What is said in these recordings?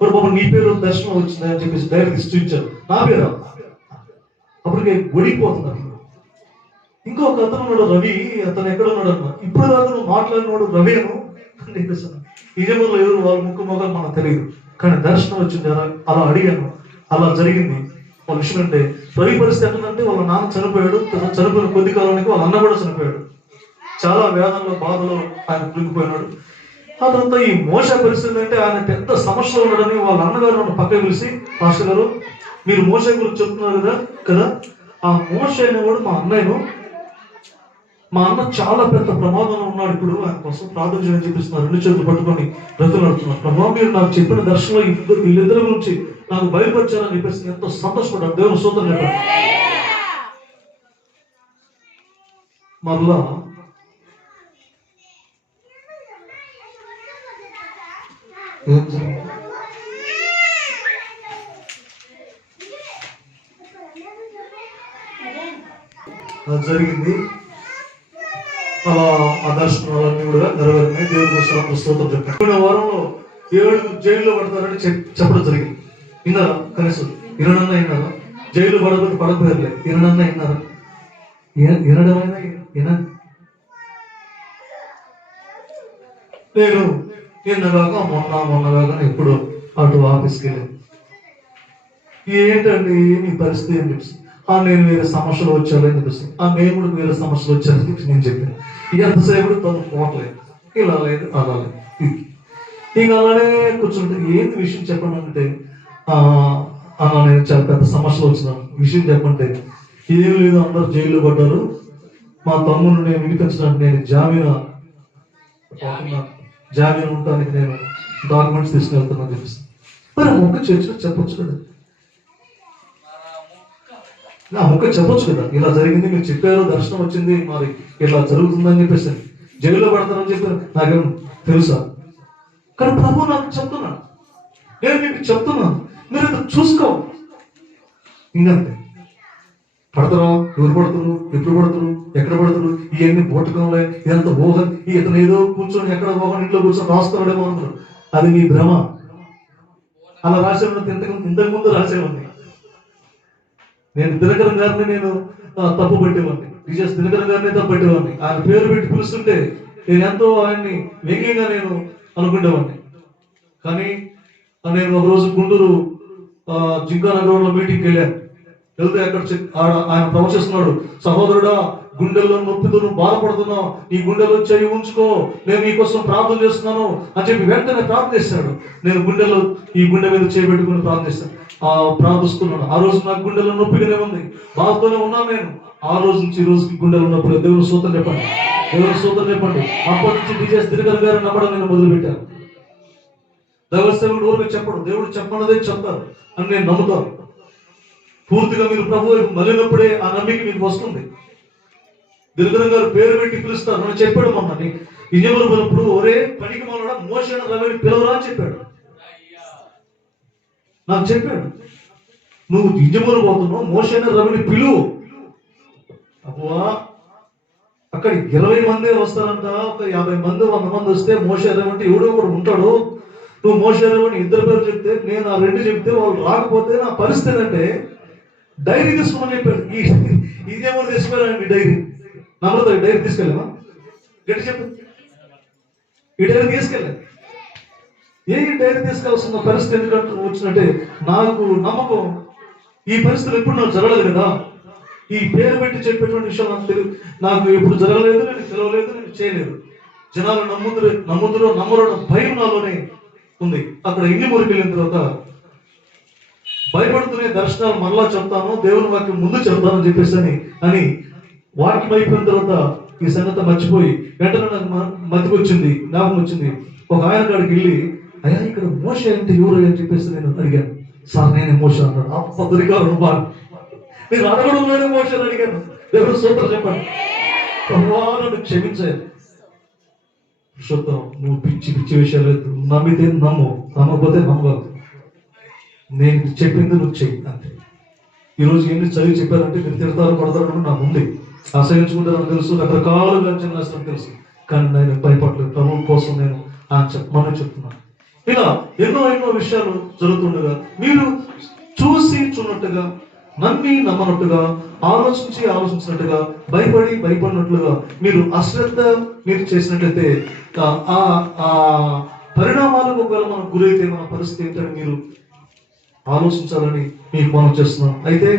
మరి బాబు నీ పేరు దర్శనం వచ్చింది అని చెప్పేసి డైరెక్ట్ ఇచ్చారు. నా పేరు అప్పటికే ఒడిగిపోతున్నారు. ఇంకొక అతను ఉన్నాడు రవి, అతను ఎక్కడ ఉన్నాడు అన్న, ఇప్పుడు దాకా నువ్వు మాట్లాడినవాడు రవి అను అని చెప్పేసాను. నిజంలో ఎవరు వాళ్ళ ముక్కు మొగలు మనకు తెలియదు, కానీ దర్శనం వచ్చింది. అలా అడిగాను, అలా జరిగింది. వాళ్ళ విషయం అంటే రవి పరిస్థితి ఎట్లంటే వాళ్ళ నాన్న చనిపోయాడు. చనిపోయిన కొద్ది కాలానికి వాళ్ళ అన్న కూడా చనిపోయాడు. చాలా వేదనలో బాధలో ఆయన కృంగిపోయినాడు. ఆ తర్వాత ఈ మోషే పరిస్థితి అంటే ఆయన పెద్ద సమస్యలో ఉన్నాడని వాళ్ళ అన్నగారు నన్ను పక్కకు పిలిచి, మాస్టర్ గారు మీరు మోషే గురించి చెప్తున్నారు కదా, ఆ మోషే అనేవాడు మా అన్నయ్యను, మా అన్న చాలా పెద్ద ప్రమాదంలో ఉన్నాడు, ఇప్పుడు ఆయన కోసం ప్రార్థన చేయని చూపిస్తున్నారు. 2 చేతులు పట్టుకొని బ్రతులాడుతున్నారు. ప్రభావ మీరు నాకు చెప్పిన దర్శనంలో వీళ్ళిద్దరి గురించి నాకు బయలుపరిచారని చెప్పేసి ఎంతో సంతోషపడ్డాను. దేవుని స్తోత్రం చెప్పండి. మరలా జరిగింది. అలా ఆ దర్శనాలన్నీ కూడా నెరవేరినాయి. దేవుని కోసం స్తోత్రం చెప్పాను. వారంలో 7 జైల్లో పడతారని చెప్పడం జరిగింది. విన్నారా? కనీసం 20 అయినారా? జైలు పడకపోయారులే, 20 అయినారా? 20 నేను నిన్నగాక మొన్నగాక ఎప్పుడు అటు ఆఫీస్కి వెళ్ళాను. ఏంటండి నీ పరిస్థితి అని చెప్పి, నేను వేరే సమస్యలు వచ్చాలని చెప్పేసి, నేను కూడా వేరే సమస్యలు వచ్చానని చెప్పి నేను చెప్పాను. ఎంతసేపు తను పోవట్లేదు, ఇలా లేదు అలా లేదు, ఇక అలానే కూర్చుంటే ఏంటి విషయం చెప్పండి అంటే, అలా నేను చాలా పెద్ద సమస్యలు వచ్చినాను, విషయం చెప్పంటే ఏం లేదు, అందరు జైల్లో పడ్డారు, మా తమ్ముడు నేను వినిపించడానికి నేను జామీన్ ఉండటానికి నేను డాక్యుమెంట్స్ తీసుకెళ్తున్నాను చెప్పేసి. మరి ఆ మొక్క చర్చలో చెప్పొచ్చు కదా, నా మొక్క చెప్పొచ్చు కదా, ఇలా జరిగింది మీరు చెప్పారు, దర్శనం వచ్చింది, మరి ఇలా జరుగుతుందని చెప్పేసి. జైల్లో పడతారని చెప్పి నాకేం తెలుసా? కానీ ప్రభు నాకు చెప్తున్నాను, నేను మీకు చెప్తున్నాను, మీరు ఇది చూసుకో. ఇంకంతే. పడతారా? ఎవరు పడతారు? ఎప్పుడు పడతారు? ఎక్కడ పడతారు? ఇవన్నీ బోటకంలే, ఇదంతా ఊహ. ఇతను ఏదో కూర్చొని ఎక్కడ పోగని ఇంట్లో కూర్చొని రాస్తాడేమో అంటారు. అది మీ భ్రమ. అలా రాసేవాడి ఇంతకు ముందు రాసేవాడిని. నేను దినకరన్ గారిని నేను తప్పు పెట్టేవాడిని, టీచర్స్ దినకరన్ గారిని తప్పు పెట్టేవాడిని. ఆయన పేరు పెట్టి పిలుస్తుంటే నేను ఎంతో ఆయన్ని వ్యంగ్యంగా నేను అనుకునేవాడిని. కానీ నేను ఒకరోజు గుంటూరు జింకానగరంలో మీటింగ్కి వెళ్ళాను. వెళ్తే అక్కడ ఆయన ప్రవచిస్తున్నాడు, సహోదరుడా గుండెల్లో నొప్పితో నువ్వు బాధపడుతున్నావు, నీ గుండెలో చేయి ఉంచుకో, నేను నీ కోసం ప్రార్థన చేస్తున్నాను అని చెప్పి వెంటనే ప్రార్థన చేస్తాడు. నేను గుండెలో ఈ గుండె మీద చేపెట్టుకుని ప్రార్థిస్తున్నాను. ఆ రోజు నాకు గుండెలో నొప్పిగానే ఉంది, బాధతోనే ఉన్నాను నేను. ఆ రోజు నుంచి ఈ రోజుకి గుండెలో ఉన్నప్పుడు దేవుని స్తోత్రం చెప్పండి, దేవుని స్తోత్రం చెప్పండి. అప్పటి నుంచి టీచర్స్ దినకరన్ గారిని నమ్మడం నేను మొదలుపెట్టాను. దైవసేవుడు ఊరికి చెప్పడు, దేవుడు చెప్పన్నదే చెప్తారు అని నేను నమ్ముతాను. పూర్తిగా మీరు ప్రభు మళ్ళినప్పుడే ఆ నమ్మిక మీకు వస్తుంది. దినకరన్ గారు పేరు పెట్టి పిలుస్తారు. నన్ను చెప్పాడు మొన్న విజయములు పోయినప్పుడు, ఒరే పనికి మొన్న మోషే రవిని పిలవరా అని చెప్పాడు. నాకు చెప్పాడు, నువ్వు విజయములు పోతున్నావు, మోషే రవిని పిలువు. అబ్బా అక్కడ 20 మంది వస్తారంట, ఒక 50 మంది 100 మంది వస్తే మోషే రవి అంటే ఎవడో కూడా ఉంటాడు. నువ్వు మోషే రవి అని 2 పేరు చెప్తే, నేను ఆ 2 చెప్తే వాళ్ళు రాకపోతే నా పరిస్థితి అంటే డైరీ తీసుకోమని చెప్పాడు. ఇదేమో తీసుకెళ్ళండి డైరీ, నమ్మతో డైరీ తీసుకెళ్ళామా? గట్టి చెప్పు, ఈ డైరీ తీసుకెళ్ళాను. డైరీ తీసుకెళ్లాల్సిన పరిస్థితి ఎందుకంటే వచ్చినట్టే నాకు నమ్మకం, ఈ పరిస్థితులు ఎప్పుడు నాకు జరగలేదు కదా. ఈ పేరు పెట్టి చెప్పేటువంటి విషయాలు నాకు తెలియదు, నాకు ఎప్పుడు జరగలేదు, నేను తెలవలేదు, నేను చేయలేదు. జనాలు నమ్ముతురో నమ్మరో భయం నాలోనే ఉంది. అక్కడ ఇంగిమూరికి వెళ్ళిన తర్వాత భయపడుతూనే దర్శనాలు మరలా చెప్తాను, దేవుని వాక్యం ముందు చెప్తానని చెప్పేసి అని వాక్యం అయిపోయిన తర్వాత ఈ సంగతి మర్చిపోయి వెంటనే నాకు మతికి వచ్చింది, జ్ఞాపకం వచ్చింది. ఒక ఆయన కాడికి వెళ్ళి, అయ్యా ఇక్కడ మోషే అంటే ఎవరు అని చెప్పేసి నేను అడిగాను. సార్ నేనే మోషే అన్నాడు. ఆ పద్ధతిగా నేను అడగడంలోనే మోషే అడిగాను. దేవుడు స్తోత్రం చెప్పండి. నన్ను క్షమించాలి. పురుషోత్తం నువ్వు పిచ్చి విషయాలు నమ్మితే నమ్ము, నమ్మకపోతే నమ్మగలదు. నేను చెప్పింది నువ్వు చెయ్యి అంతే. ఈరోజు ఎన్ని చదివి చెప్పారంటే మీరు తిడతారు పడతారు నాకు ఉంది, ఆశ్రయించుకుంటారని తెలుసు, రకరకాలుగా అంచనా తెలుసు. కానీ నేను భయపడలేదు. ప్రభువు కోసం నేను చెప్పమని చెప్తున్నాను. ఇలా ఎన్నో ఎన్నో విషయాలు జరుగుతుండగా మీరు చూసి చూడనట్టుగా, నమ్మి నమ్మనట్టుగా, ఆలోచించి ఆలోచించినట్టుగా, భయపడినట్లుగా మీరు అశ్రద్ధ మీరు చేసినట్లయితే ఆ పరిణామాలకు ఒకవేళ మనం గురైతే మన పరిస్థితి ఏంటని మీరు ఆలోచించాలని మీకు మనం చేస్తున్నాం. అయితే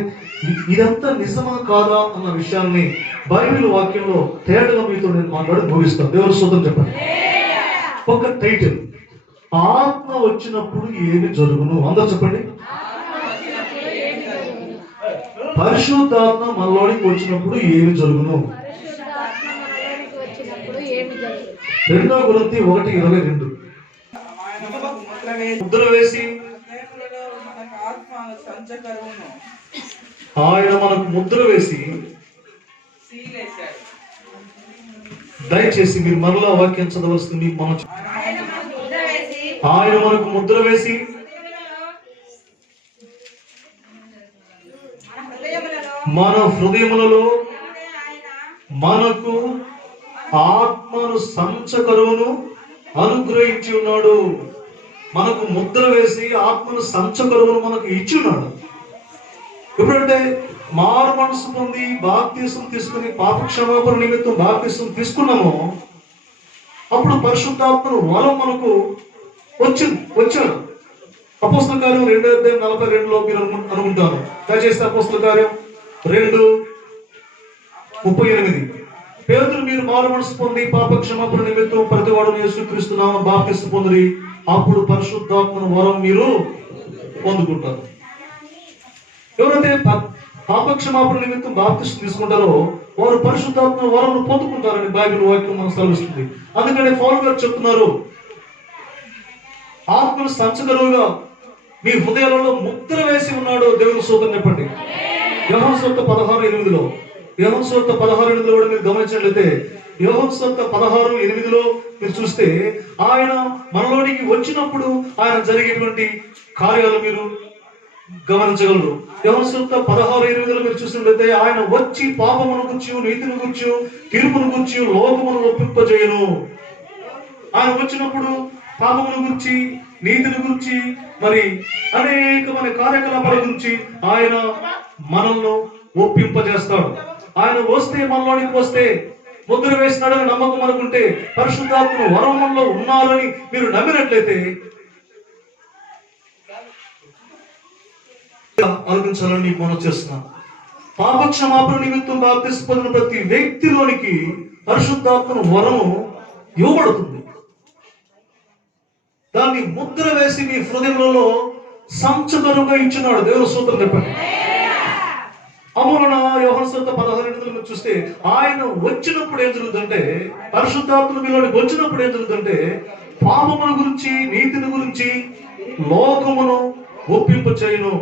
ఇదంతా నిజమా కాదా అన్న విషయాన్ని బైబిల్ వాక్యంలో తేటగా మీతో నేను మాట్లాడి ముగిస్తాను. దేవుని స్తోత్రం చెప్పండి. ఒక టైటిల్, ఆత్మ వచ్చినప్పుడు ఏమి జరుగును. అందరూ చెప్పండి. పరిశుద్ధాత్మ మనలోనికి వచ్చినప్పుడు ఏమి జరుగును. 2 కొరింథీ 1:22 ముద్ర వేసి ఆయన మనకు ముద్ర వేసి, దయచేసి మీరు మరలా వాక్యం చదవలసింది మీకు మనం. ఆయన మనకు ముద్ర వేసి మన హృదయములలో మనకు ఆత్మను సంచకరువును అనుగ్రహించి ఉన్నాడు. మనకు ముద్ర వేసి ఆత్మను సంచకరువును మనకు ఇచ్చి ఉన్నాడు. ఎప్పుడంటే మారు మనసు పొంది బాప్తిసం తీసుకుని పాపక్షమాపణ నిమిత్తం బాప్తిసం తీసుకున్నామో అప్పుడు పరిశుద్ధాత్మను వరం మనకు వచ్చాడు. అపోస్తల కార్యం 2:42 మీరు అనుకుంటాను. దయచేసి అపోస్తల కార్యం 2:38 పేతురు మీరు మారు మనసు పొంది పాపక్షమాపణ నిమిత్తం ప్రతివాడు యేసుక్రీస్తు నామమున బాప్తిసం పొంది అప్పుడు పరిశుద్ధాత్మను వరం మీరు పొందుకుంటారు. ఎవరైతే పాపక్షమాపణ నిమిత్తం బాప్తిసం తీసుకుంటారో వారు పరిశుద్ధాత్మ వరం పొందుకుంటారని బైబిల్ వాక్యం మనకు తెలుస్తుంది. అందుకని పౌలు గారు చెప్తున్నారు, ఆత్మను సంచకరువుగా మీ హృదయాలలో ముద్ర వేసి ఉన్నాడు. దేవుని స్తోత్రం చెప్పండి. యోహాను సువార్త 16:8 యోహాను సువార్త 16:8 కూడా మీరు గమనించినట్లయితే యోహాను సువార్త 16:8 మీరు చూస్తే ఆయన మనలోనికి వచ్చినప్పుడు ఆయన జరిగేటువంటి కార్యాలు మీరు గమనించగలరు. యోహాను సువార్త 16:8 మీరు చూసినట్లయితే ఆయన వచ్చి పాపమును గుర్చి, నీతిని గుర్చి, తీర్పును గుర్చి, లోకమును ఒప్పింపజేయును. ఆయన వచ్చినప్పుడు పాపమును గురించి, నీతిని గురించి, మరి అనేకమైన కార్యకలాపాల గురించి ఆయన మనల్ని ఒప్పింపజేస్తాడు. ఆయన వస్తే, మనలోనికి వస్తే, ముద్ర వేసినాడని నమ్మకం అనుకుంటే, పరిశుద్ధాత్మ వరంలో ఉన్నారని మీరు నమ్మినట్లయితే ఆలోచించాలని నీకు మనం చేస్తున్నాం. పాపక్షమాపణ నిమిత్తం బాప్తిసం పొందిన ప్రతి వ్యక్తిలోనికి పరిశుద్ధాత్మను వరము ఇవ్వబడుతుంది. దాన్ని ముద్ర వేసి మీ హృదయంలో సంచకరువుగా ఇచ్చినాడు. దేవుని స్తోత్రం చెప్పండి. అమూలన యోహాను సువార్త 16:8 చూస్తే ఆయన వచ్చినప్పుడు ఏం జరుగుతుందంటే, పరిశుద్ధాత్మ మీలోనికి వచ్చినప్పుడు ఏం జరుగుతుందంటే, పాపముల గురించి, నీతిని గురించి, లోకమును ఒప్పింప చేయను.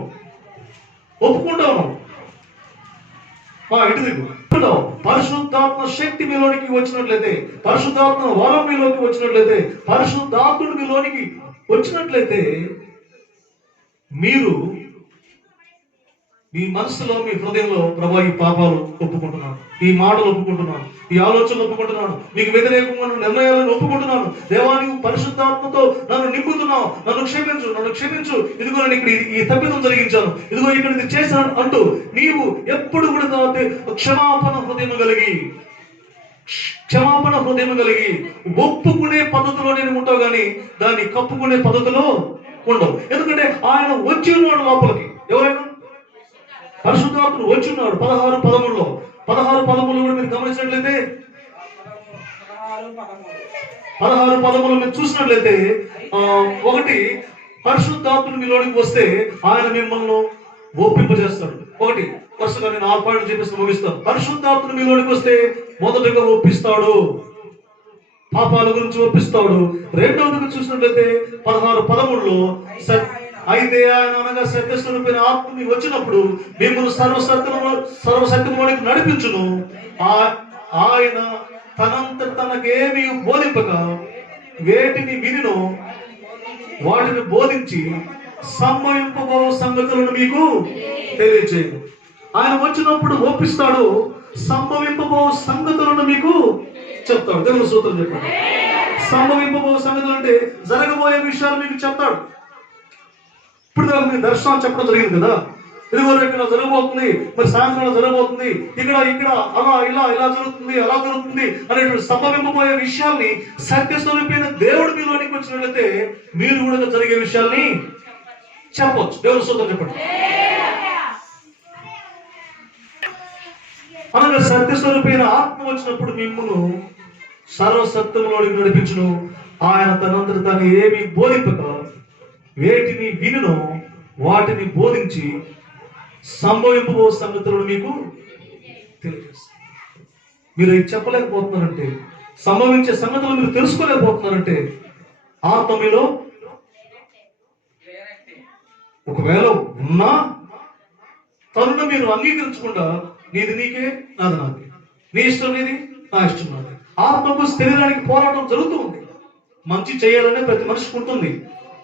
ఒప్పుకుంటాను. ఇటు దిగు. పరిశుద్ధాత్మ శక్తి మీలోనికి వచ్చినట్లయితే, పరిశుద్ధాత్మ వరం మీలోకి వచ్చినట్లయితే, పరిశుద్ధాత్ముడు మీలోనికి వచ్చినట్లయితే మీరు మీ మనసులో, మీ హృదయంలో ప్రభా ఈ పాపాలు ఒప్పుకుంటున్నాను, ఈ మాటలు ఒప్పుకుంటున్నాను, ఈ ఆలోచనలు ఒప్పుకుంటున్నాను, మీకు వ్యతిరేకంగా నిర్ణయాలను ఒప్పుకుంటున్నాను. దేవా నీవు పరిశుద్ధాత్మతో నన్ను నింపుతున్నావు, నన్ను క్షమించు, ఇదిగో నేను ఇక్కడ ఈ తప్పిదం జరిగించాను, ఇదిగో ఇక్కడ ఇది చేశాను అంటూ నీవు ఎప్పుడు కూడా క్షమాపణ హృదయం కలిగి ఒప్పుకునే పద్ధతిలో నేను ఉంటావు, కానీ దాన్ని కప్పుకునే పద్ధతిలో ఉండవు. ఎందుకంటే ఆయన వచ్చి ఉన్నాడు లోపలికి. ఎవరైనా పరిశుద్ధాత్ముడు వచ్చి ఉన్నాడు. 16:13 కూడా మీరు గమనించినట్లయితే, 16:13 మీరు చూసినట్లయితే, ఒకటి పరిశుద్ధాత్ముడు మీలోనికి వస్తే ఆయన మిమ్మల్ని ఒప్పింపజేస్తాడు. ఒకటి వరుసగా నేను 6 పాయింట్లు చెప్పేసి ముగిస్తాను. పరిశుద్ధాత్ముడు మీలోనికి వస్తే మొదటగా ఒప్పిస్తాడు, పాపాల గురించి ఒప్పిస్తాడు. రెండవదిగా చూసినట్లయితే 16:13 అయితే ఆయన అనగా సత్యస్వరూపైన ఆత్మ మీకు వచ్చినప్పుడు మిమ్మల్ని సర్వసత్యములోనికి నడిపించును. ఆయన తనంత తనకేమీ బోధింపక వేటిని వినినో వాటిని బోధించి సంభవింపబో సంగతులను మీకు తెలియజేయను. ఆయన వచ్చినప్పుడు ఒప్పిస్తాడు, సంభవింపబో సంగతులను మీకు చెప్తాడు. దేవుని స్తోత్రం చెప్పండి. సంభవింపబో సంగతులు అంటే జరగబోయే విషయాలు మీకు చెప్తాడు. ఇప్పుడు దాకా మీకు దర్శనం చెప్పడం జరిగింది కదా, ఇదిగో రేపు ఇలా జరగబోతుంది, మరి సాయంత్రం జరగబోతుంది, ఇక్కడ అలా ఇలా జరుగుతుంది, అలా జరుగుతుంది అనేటువంటి సంభవింపబోయే విషయాల్ని సత్యస్వరూపైన దేవుడు మీలోనికి వచ్చినట్లయితే మీరు కూడా జరిగే విషయాల్ని చెప్పవచ్చు. దేవుడు స్తోత్రం చెప్పండి. అనగా సత్యస్వరూపైన ఆత్మ వచ్చినప్పుడు మిమ్మును సర్వసత్యంలోనికి నడిపించును. ఆయన తనంతట తాను ఏమి బోధింపక వేటిని వినునో వాటిని బోధించి సంభవింపబో సంగతులను మీకు తెలియజేస్తారు. మీరు చెప్పలేకపోతున్నారంటే, సంభవించే సంగతులు మీరు తెలుసుకోలేకపోతున్నారంటే ఆత్మ మీలో ఒకవేళ ఉన్నా తరుణ మీరు అంగీకరించకుండా నీది నీకే, నాది నాది, నీ ఇష్టం నీది, నా ఇష్టం నాది. ఆత్మకు శరీరానికి పోరాటం జరుగుతూ ఉంది. మంచి చేయాలనే ప్రతి మనిషికి ఉంటుంది.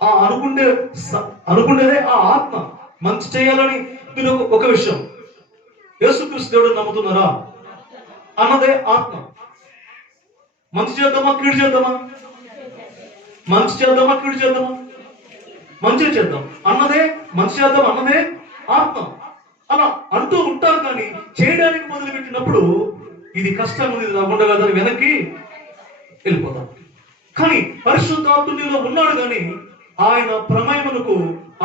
ఆ అనుకుంటేనే ఆ ఆత్మ మంచి చేయాలని. మీరు ఒక విషయం, యేసుక్రీస్తు దేవుడు నమ్ముతున్నారా అన్నదే ఆత్మ. మంచి చేద్దామా కీడు చేద్దామా, మంచి చేద్దామా కీడు చేద్దామా, మంచి చేద్దాం అన్నదే, మంచి చేద్దాం అన్నదే ఆత్మ. అలా అంటూ ఉంటారు, కానీ చేయడానికి మొదలుపెట్టినప్పుడు ఇది కష్టం ఉంది, రాకుండా కదా వెనక్కి వెళ్ళిపోతాం. కానీ పరిశుద్ధాత్మునిలో ఉన్నాడు, కానీ ఆయన ప్రమేయమునకు,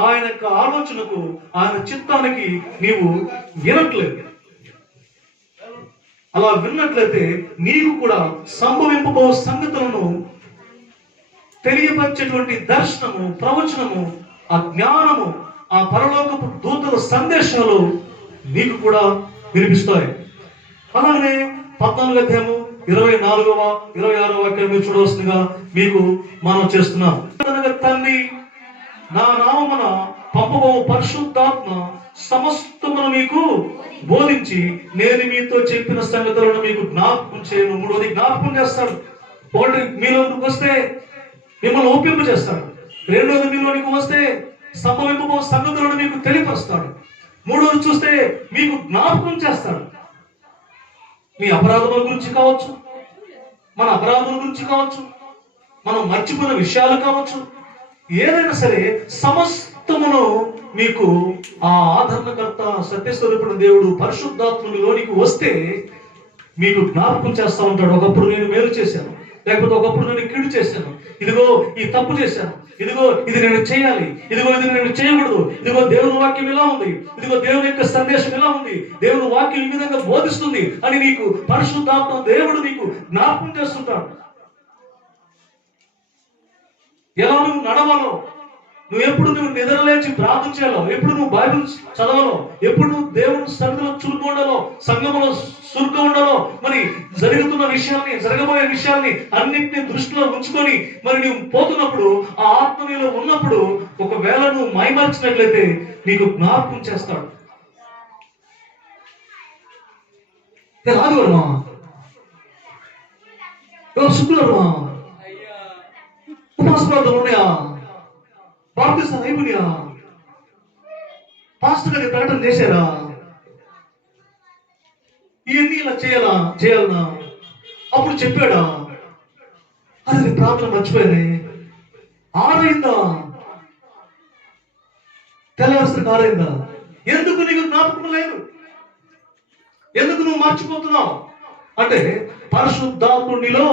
ఆయన యొక్క ఆలోచనకు, ఆయన చిత్తానికి నీవు వినట్లేదు. అలా విన్నట్లయితే నీకు కూడా సంభవింపబో సంగతులను తెలియపరిచేటువంటి దర్శనము, ప్రవచనము, ఆ జ్ఞానము, ఆ పరలోకపు దూతల సందేశాలు నీకు కూడా వినిపిస్తాయి. అలాగనే 14వ అధ్యాయము 24వ 26వ వాక్యం మీరు చూడవలసిందిగా మీకు మనం చేస్తున్నాం. తండ్రి నా నామమున పంపబో పరిశుద్ధాత్మ సమస్తమును మీకు బోధించి నేను మీతో చెప్పిన సంగతులను మీకు జ్ఞాపకం చేయను. మూడవది జ్ఞాపకం చేస్తాడు. ఒకటి మీలోనికి వస్తే మిమ్మల్ని ఒప్పింపు చేస్తాడు. రెండవది మీలోనికి వస్తే సంభవింపబో సంగతులను మీకు తెలియపరుస్తాడు. మూడవది చూస్తే మీకు జ్ఞాపకం చేస్తాడు. మీ అపరాధముల గురించి కావచ్చు, మన అపరాధముల గురించి కావచ్చు, మనం మర్చిపోయిన విషయాలు కావచ్చు, ఏదైనా సరే సమస్తమును మీకు ఆ ఆదరణకర్త సత్యస్వరూపుడు దేవుడు పరిశుద్ధాత్మలోనికి వస్తే మీకు జ్ఞాపకం చేస్తా ఉంటాడు. ఒకప్పుడు నేను మేలు చేశాను, లేకపోతే ఒకప్పుడు నేను కీడు చేశాను, ఇదిగో ఈ తప్పు చేశాను, ఇదిగో ఇది నేను చేయాలి, ఇదిగో ఇది నేను చేయకూడదు, ఇదిగో దేవుని వాక్యం ఇలా ఉంది, ఇదిగో దేవుని యొక్క సందేశం ఇలా ఉంది, దేవుని వాక్యం ఈ విధంగా బోధిస్తుంది అని నీకు పరిశుద్ధాత్మ దేవుడు నీకు జ్ఞాపకం చేస్తుంటాడు. ఎలా నువ్వు నడవాలో, నువ్వు ఎప్పుడు నువ్వు నిద్రలేచి ప్రార్థన చేయాలో, ఎప్పుడు నువ్వు బైబిల్ చదవాలో, ఎప్పుడు నువ్వు దేవుని సన్నిధిలో చురుకు ఉండాలో, సంఘంలో చురుకు ఉండాలో, మరి జరుగుతున్న విషయాల్ని, జరగబోయే విషయాల్ని అన్నింటినీ దృష్టిలో ఉంచుకొని మరి నువ్వు పోతున్నప్పుడు, ఆ ఆత్మ నీలో ఉన్నప్పుడు ఒకవేళ నువ్వు మైమర్చినట్లయితే నీకు జ్ఞాపకం చేస్తాడు. ఆదివారమా, శుక్రవారమా, ఉపవాస ప్రార్థనలు ఉన్నాయా, బాప్తిస్మం అయిపోయినా, పాస్టర్ గారి ప్రకటన చేశారా, ఇవన్నీ ఇలా చేయాలనా అప్పుడు చెప్పాడా, అది నీ ప్రార్థన మర్చిపోయానే, ఆరైందా, తెల్లవసరికి ఆరైందా, ఎందుకు నీకు జ్ఞాపకం లేదు, ఎందుకు నువ్వు మర్చిపోతున్నావు అంటే పరిశుద్ధాత్మునిలో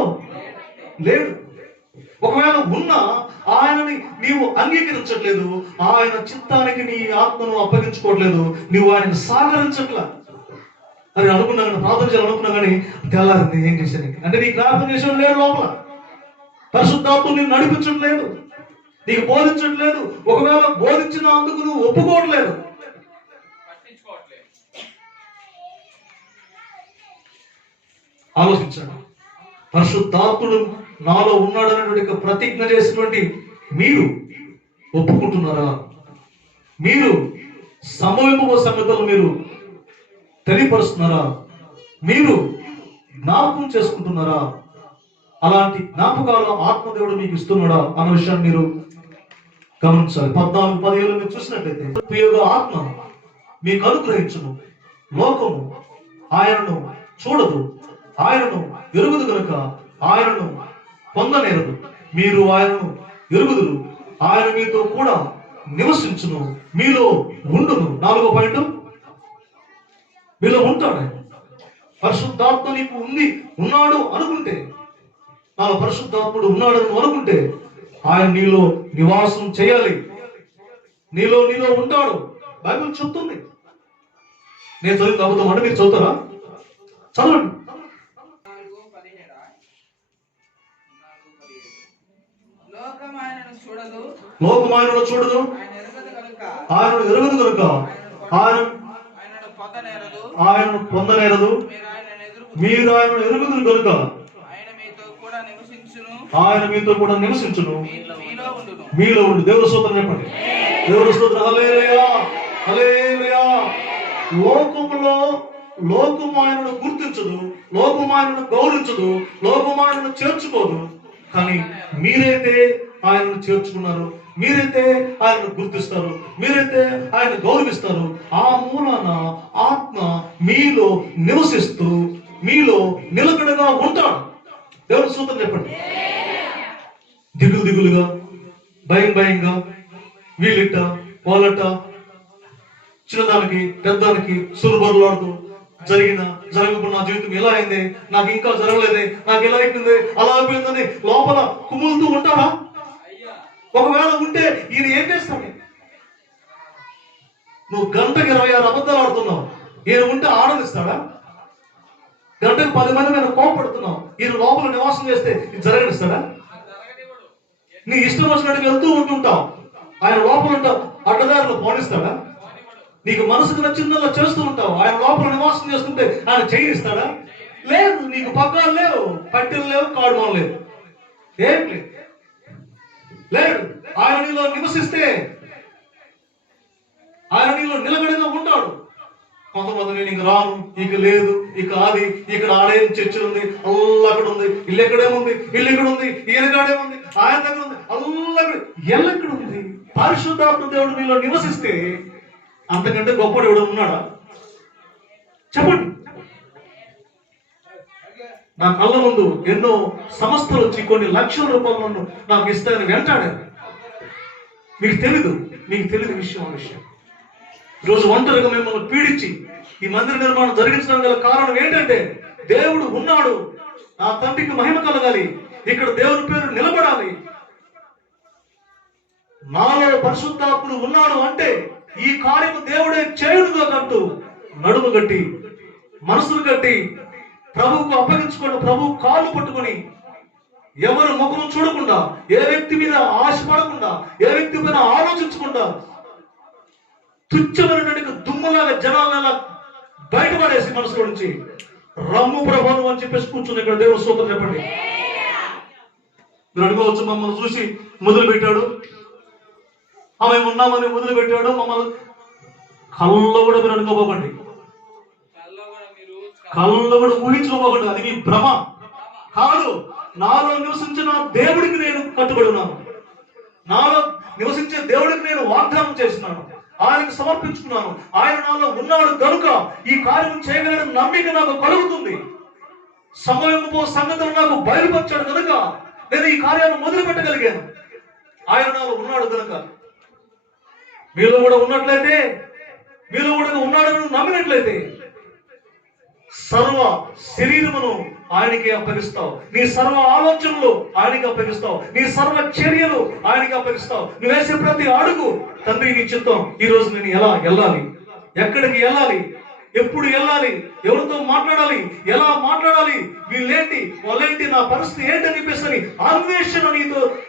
లేడు. ఒకవేళ ఉన్నా ఆయనని నీవు అంగీకరించట్లేదు, ఆయన చిత్తానికి నీ ఆత్మను అప్పగించుకోవట్లేదు, నువ్వు ఆయనను సాగరించట్లా. అని అనుకున్నా కానీ, ప్రార్థన చేయాలనుకున్నా కానీ తెల్లారింది ఏం చేశాను అంటే నీకు జ్ఞాపకం చేసేది లేడు. లోపల పరిశుద్ధాత్మ నీకు నడిపించట్లేదు, నీకు బోధించట్లేదు. ఒకవేళ బోధించినందుకు నువ్వు ఒప్పుకోవట్లేదు. ఆలోచించండి. పరిశుద్ధాత్ముడు నాలో ఉన్నాడనేటువంటి ప్రతిజ్ఞ చేసినటువంటి మీరు ఒప్పుకుంటున్నారా? మీరు సంభవింపబో సంగతులు మీరు తెలియపరుస్తున్నారా? మీరు జ్ఞాపకం చేసుకుంటున్నారా? అలాంటి జ్ఞాపకాలు ఆత్మదేవుడు మీకు ఇస్తున్నాడా అన్న విషయాన్ని మీరు గమనించాలి. 14-17 మీరు చూసినట్లయితే ఉపయోగ ఆత్మ మీకు అనుగ్రహించును, లోకము ఆయనను చూడదు, ఆయనను ఎరుగుదు కనుక ఆయనను పొందనేరదు. మీరు ఆయనను ఎరుగుదురు, ఆయన మీతో కూడా నివసించును, మీలో ఉండును. 4వ పాయింట్, మీలో ఉంటాడు. పరిశుద్ధాత్మ నీకు ఉన్నాడు అనుకుంటే, పరిశుద్ధాత్ముడు ఉన్నాడు అనుకుంటే ఆయన నీలో నివాసం చేయాలి, నీలో ఉంటాడు. బైబిల్ చెప్తుంది. నేను చదివి అబద్ధం మీరు చదువుతారా? చదవండి. లోకం ఆయనను చూడదు, ఆయన ఎరుగదు కనుక ఆయనను పొందనేరదు. మీరు ఆయనను ఎరుగుదురు కనుక ఆయన మీతో కూడా నివసించును, మీలో ఉండు. దేవుని స్తోత్రం చెప్పండి. దేవుని స్తోత్రం. హల్లెలూయా, హల్లెలూయా. లోకము ఆయనను గుర్తించదు, లోకము ఆయనను గౌరవించదు, లోకము ఆయనను చేర్చుకోదు. కానీ మీరైతే ఆయనను చేర్చుకున్నారు, మీరైతే ఆయనను గుర్తిస్తారు, మీరైతే ఆయన గౌరవిస్తారు. ఆ మూలాన ఆత్మ మీలో నివసిస్తూ మీలో నిలకడగా ఉంటాడు. దేవుని స్తోత్రం చెప్పండి. దిగులుగా, భయంగా, వీలిట్ట వాళ్ళట, చిన్నదానికి పెద్దానికి సురుబరులాడుతూ జరగకుండా నా జీవితం ఎలా అయింది, నాకు ఇంకా జరగలేదే, నాకు ఎలా అయిపోయింది, అలా అయిపోయిందని లోపల కుములుతూ ఉంటారా? ఒకవేళ ఉంటే ఈయన ఏం చేస్తాడు? నువ్వు గంటకి 26 అబద్ధాలు ఆడుతున్నావు, ఈయన ఉంటే ఆడనిస్తాడా? గంటకు 10 మంది మీద కోపడుతున్నావు, ఈయన లోపల నివాసం చేస్తే ఇది జరగనిస్తాడా? నీ ఇష్టం వచ్చినట్టు వెళ్తూ ఉంటుంటావు, ఆయన లోపల ఉంటావు, అడ్డదారులు పోనిస్తాడా? నీకు మనసుకు నచ్చిందల్లా చేస్తూ ఉంటావు, ఆయన లోపల నివాసం చేస్తుంటే ఆయన చేయనిస్తాడా? లేదు. నీకు పగ్గాలు లేవు, పట్టెలు లేవు, కాడుమలు లేవు, ఏం లేదు. ఆయన నీలో నివసిస్తే ఆయన నీలో నిలబడిగా ఉంటాడు. కొంతమంది నేను ఇంక రాను, ఇక లేదు, ఇక అది, ఇక్కడ ఆడే చర్చ ఉంది, అక్కడ ఉంది, ఇల్లు ఎక్కడేముంది, ఇల్లు ఇక్కడ ఉంది, ఈయన కాడేముంది, ఆయన దగ్గర ఉంది, ఎల్లెక్కడ ఉంది. పరిశుద్ధాత్మ దేవుడు మీలో నివసిస్తే అంతకంటే గొప్పడు ఎవడు ఉన్నాడా? చెప్పండి. నా కళ్ళ ముందు ఎన్నో సంస్థలు వచ్చి కొన్ని లక్షల రూపాయలను నాకు ఇస్తాయని వెంటాడారు. మీకు తెలీదు విషయం. ఈరోజు ఒంటరిగా మిమ్మల్ని పీడించి ఈ మందిర నిర్మాణం జరిగించడం గల కారణం ఏంటంటే, దేవుడు ఉన్నాడు, నా తండ్రికి మహిమ కలగాలి, ఇక్కడ దేవుని పేరు నిలబడాలి, నాలో పరిశుద్ధాత్ముడు ఉన్నాడు అంటే ఈ కార్యము దేవుడే చేయుడుగా కంటూ నడుము కట్టి మనసును కట్టి ప్రభువుకు అప్పగించుకోండి. ప్రభు కాళ్ళు పట్టుకొని ఎవరు ముఖము చూడకుండా, ఏ వ్యక్తి మీద ఆశపడకుండా, ఏ వ్యక్తి మీద ఆలోచించకుండా తుచ్చమైనటువంటి దుమ్ములాగా జనాలను బయటపడేసి మనసులో నుంచి రమ్ము ప్రభావం అని చెప్పేసి కూర్చుని ఇక్కడ దేవుని స్తోత్రం చెప్పండి. మీరు అడుకోవచ్చు, మమ్మల్ని చూసి మొదలు పెట్టాడు, ఆమె ఉన్నామని మొదలు పెట్టాడు, మమ్మల్ని కళ్ళలో కూడా మీరు అనుకోపోకండి, కళ్ళలో కూడా ఊహించుకోపోకండి. అది మీ భ్రమ కాదు. నాలో నివసించిన దేవుడికి నేను కట్టుబడి ఉన్నాను, నాలో నివసించే దేవుడికి నేను వాగ్దానం చేస్తున్నాను, ఆయనకు సమర్పించుకున్నాను. ఆయన నాలో ఉన్నాడు కనుక ఈ కార్యం చేయగలని నమ్మిక నాకు కలుగుతుంది. సమయము సంగతులు నాకు బయలుపరిచాడు కనుక నేను ఈ కార్యాన్ని మొదలు పెట్టగలిగాను. ఆయన నాలో ఉన్నాడు కనుక మీలో కూడా ఉన్నట్లయితే, మీలో కూడా ఉన్నాడని నమ్మినట్లయితే సర్వ శరీరమును ఆయనకి అప్పగిస్తావు, నీ సర్వ ఆలోచనలు ఆయనకి అప్పగిస్తావు, నీ సర్వ చర్యలు ఆయనకి అప్పగిస్తావు. నువ్వు వేసే ప్రతి అడుగు తండ్రి నీ చిత్తం, ఈ రోజు నేను ఎలా వెళ్ళాలి, ఎక్కడికి వెళ్ళాలి, ఎప్పుడు వెళ్ళాలి, ఎవరితో మాట్లాడాలి, ఎలా మాట్లాడాలి, వీళ్ళేంటి వాళ్ళేంటి, నా పరిస్థితి ఏంటని చెప్పేసి అన్వేషణ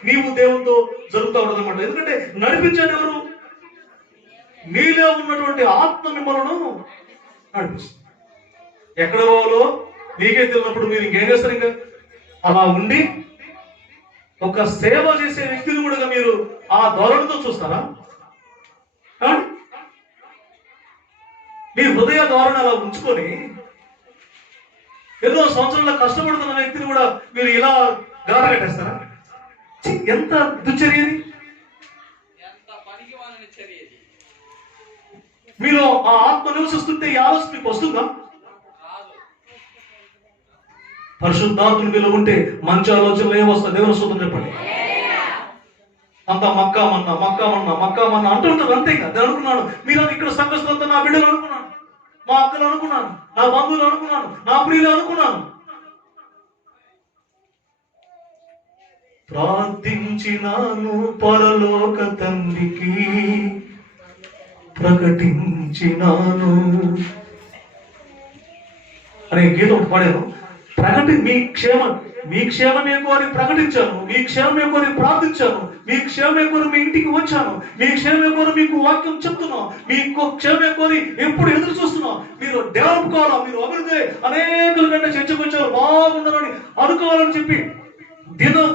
నీవు దేవునితో జరుగుతూ ఉండదు అనమాట. ఎందుకంటే నడిపించేది ఎవరు? నీలో ఉన్నటువంటి ఆత్మ మిమ్మల్ని నడిపిస్తుంది. ఎక్కడ పోవాలో మీకే తెలియనప్పుడు మీరు ఇంకేం చేస్తారు? ఇంకా అలా ఉండి ఒక సేవ చేసే వ్యక్తిని కూడా మీరు ఆ ధోరణితో చూస్తారా? మీ హృదయ ధోరణి అలా ఉంచుకొని ఎన్నో సంవత్సరాల కష్టపడుతున్న వ్యక్తిని కూడా మీరు ఇలా గాడ కట్టేస్తారా? ఎంత దుశ్చర్యది! మీరు ఆ ఆత్మ నివసిస్తుంటే ఈ ఆలోచన మీకు వస్తుందా? పరిశుద్ధాత్మని మీలో ఉంటే మంచి ఆలోచనలు ఏమొస్తాయి? దేవుని స్తోత్రం చెప్పండి. అంతా మక్కామన్నా అంటుంటారు, అంతే కదా. నేను అనుకున్నాను, మీరు ఇక్కడ సంఘస్థులంతా నా బిడ్డలు అనుకున్నాను, మా అక్కలు అనుకున్నాను, నా బంధువులు అనుకున్నాను, నా ప్రియులు అనుకున్నాను. ప్రార్థించినాను పరలోక తండ్రికి, ప్రకటించినాను అనే గీతం ఒకటి పాడాను. మీ క్షేమమే కోరి ప్రకటించాను, మీ క్షేమమే కోరి ప్రార్థించాను, మీ క్షేమమే కోరి మీ ఇంటికి వచ్చాను, మీ క్షేమమే కోరి మీకు వాక్యం చెప్తున్నాం, మీకు క్షేమమే కోరి ఎప్పుడు ఎదురు చూస్తున్నాం. మీరు డెవలప్ కావాలా, మీరు అభివృద్ధి అనేకుల కంటే చర్చకు వచ్చారు, బాగున్నారని అనుకోవాలని చెప్పి దినం